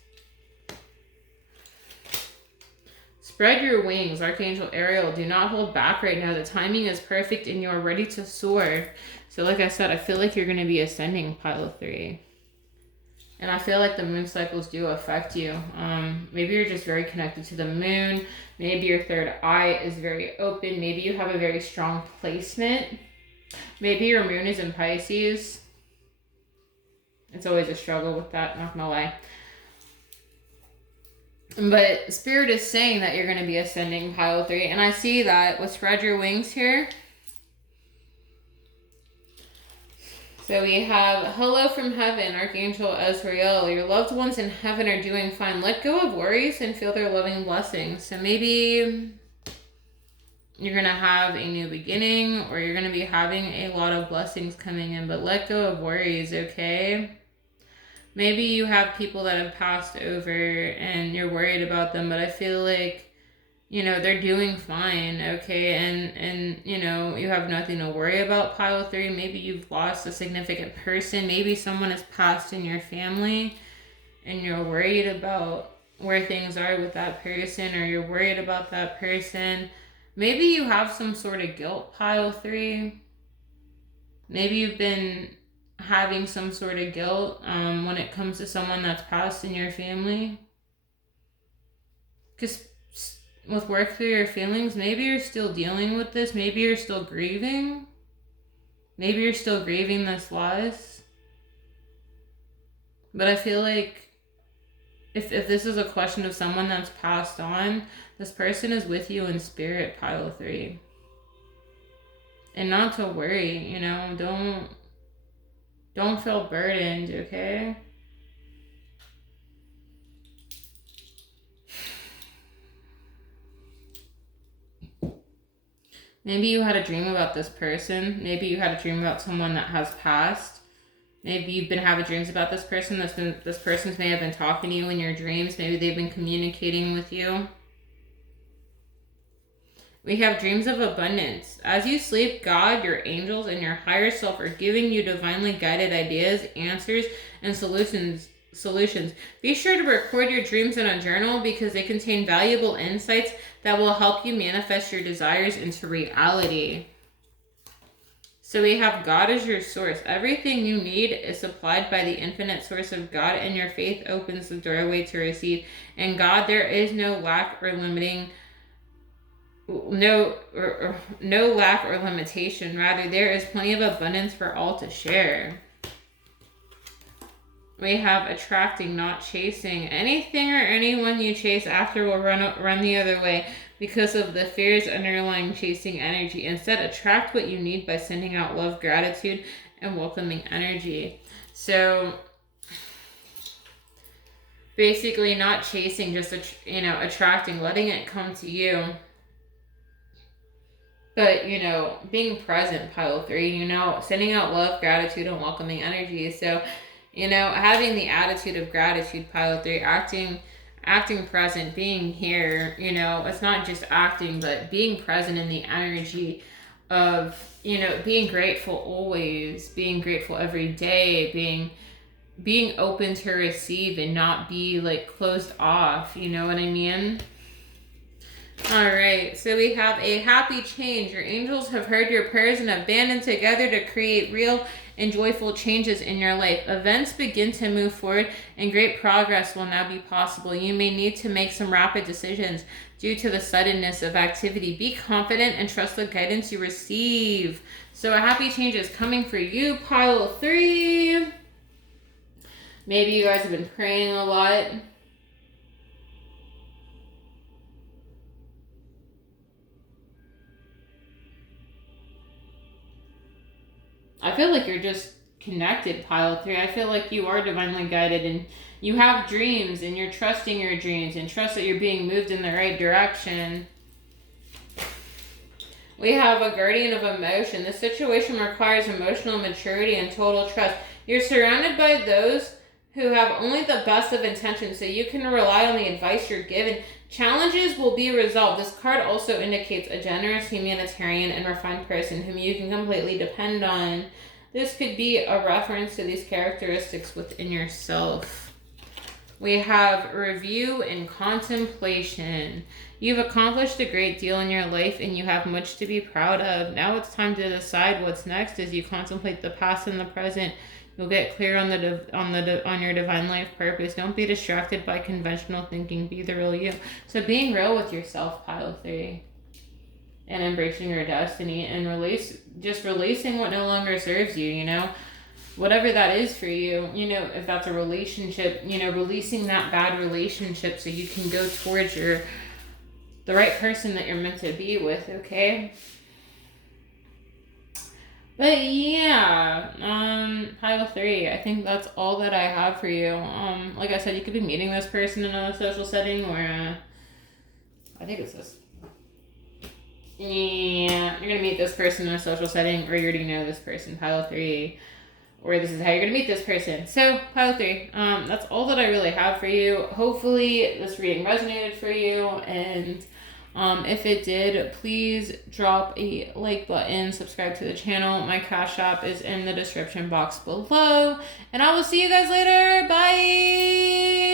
Spread your wings, Archangel Ariel. Do not hold back right now. The timing is perfect and you're ready to soar. So like I said, I feel like you're going to be ascending, pile 3. And I feel like the moon cycles do affect you. Maybe you're just very connected to the moon. Maybe your third eye is very open. Maybe you have a very strong placement. Maybe your moon is in Pisces. It's always a struggle with that, not gonna lie. But Spirit is saying that you're going to be ascending, pile 3. And I see that with spread your wings here. So we have, hello from heaven, Archangel Azrael. Your loved ones in heaven are doing fine. Let go of worries and feel their loving blessings. So maybe you're going to have a new beginning, or you're going to be having a lot of blessings coming in. But let go of worries, okay? Maybe you have people that have passed over and you're worried about them, but I feel like, you know, they're doing fine, okay? And you know, you have nothing to worry about, pile 3. Maybe you've lost a significant person. Maybe someone has passed in your family and you're worried about where things are with that person, or you're worried about that person. Maybe you have some sort of guilt, pile 3. Maybe you've been having some sort of guilt when it comes to someone that's passed in your family. Because with work through your feelings, maybe you're still dealing with this. Maybe you're still grieving. Maybe you're still grieving this loss. But I feel like if this is a question of someone that's passed on, this person is with you in spirit, pile 3. And not to worry, you know, don't feel burdened, okay? Maybe you had a dream about this person. Maybe you had a dream about someone that has passed. Maybe you've been having dreams about this person. This person may have been talking to you in your dreams. Maybe they've been communicating with you. We have dreams of abundance. As you sleep, God, your angels, and your higher self are giving you divinely guided ideas, answers, and solutions. Be sure to record your dreams in a journal because they contain valuable insights that will help you manifest your desires into reality. So we have God as your source. Everything you need is supplied by the infinite source of God, and your faith opens the doorway to receive. And God, there is no lack or limiting no lack or limitation. Rather, there is plenty of abundance for all to share. We have attracting, not chasing. Anything or anyone you chase after will run the other way because of the fears underlying chasing energy. Instead, attract what you need by sending out love, gratitude, and welcoming energy. So basically not chasing, just attracting, letting it come to you. But, being present, pile 3, sending out love, gratitude, and welcoming energy. So, having the attitude of gratitude, pile 3, acting present, being here, it's not just acting, but being present in the energy of, being grateful always, being grateful every day, being open to receive and not be closed off, you know what I mean? All right, so we have a happy change. Your angels have heard your prayers and have banded together to create real and joyful changes in your life. Events begin to move forward and great progress will now be possible. You may need to make some rapid decisions due to the suddenness of activity. Be confident and trust the guidance you receive. So a happy change is coming for you, pile 3. Maybe you guys have been praying a lot. I feel like you're just connected, pile 3. I feel like you are divinely guided and you have dreams and you're trusting your dreams and trust that you're being moved in the right direction. We have a guardian of emotion. This situation requires emotional maturity and total trust. You're surrounded by those who have only the best of intentions, so you can rely on the advice you're given. Challenges will be resolved. This card also indicates a generous, humanitarian, and refined person whom you can completely depend on. This could be a reference to these characteristics within yourself. We have review and contemplation. You've accomplished a great deal in your life and you have much to be proud of. Now it's time to decide what's next as you contemplate the past and the present. You'll get clear on your divine life purpose. Don't be distracted by conventional thinking. Be the real you. So being real with yourself, pile 3. And embracing your destiny and releasing what no longer serves you, you know? Whatever that is for you, you know, if that's a relationship, you know, releasing that bad relationship so you can go towards the right person that you're meant to be with, okay? But yeah, pile 3, I think that's all that I have for you. Like I said, you could be meeting this person in a social setting or, I think it's this. Yeah, you're going to meet this person in a social setting or you already know this person, pile 3. Or this is how you're going to meet this person. So, pile 3. That's all that I really have for you. Hopefully, this reading resonated for you. And if it did, please drop a like button, subscribe to the channel. My Cash App is in the description box below. And I will see you guys later. Bye!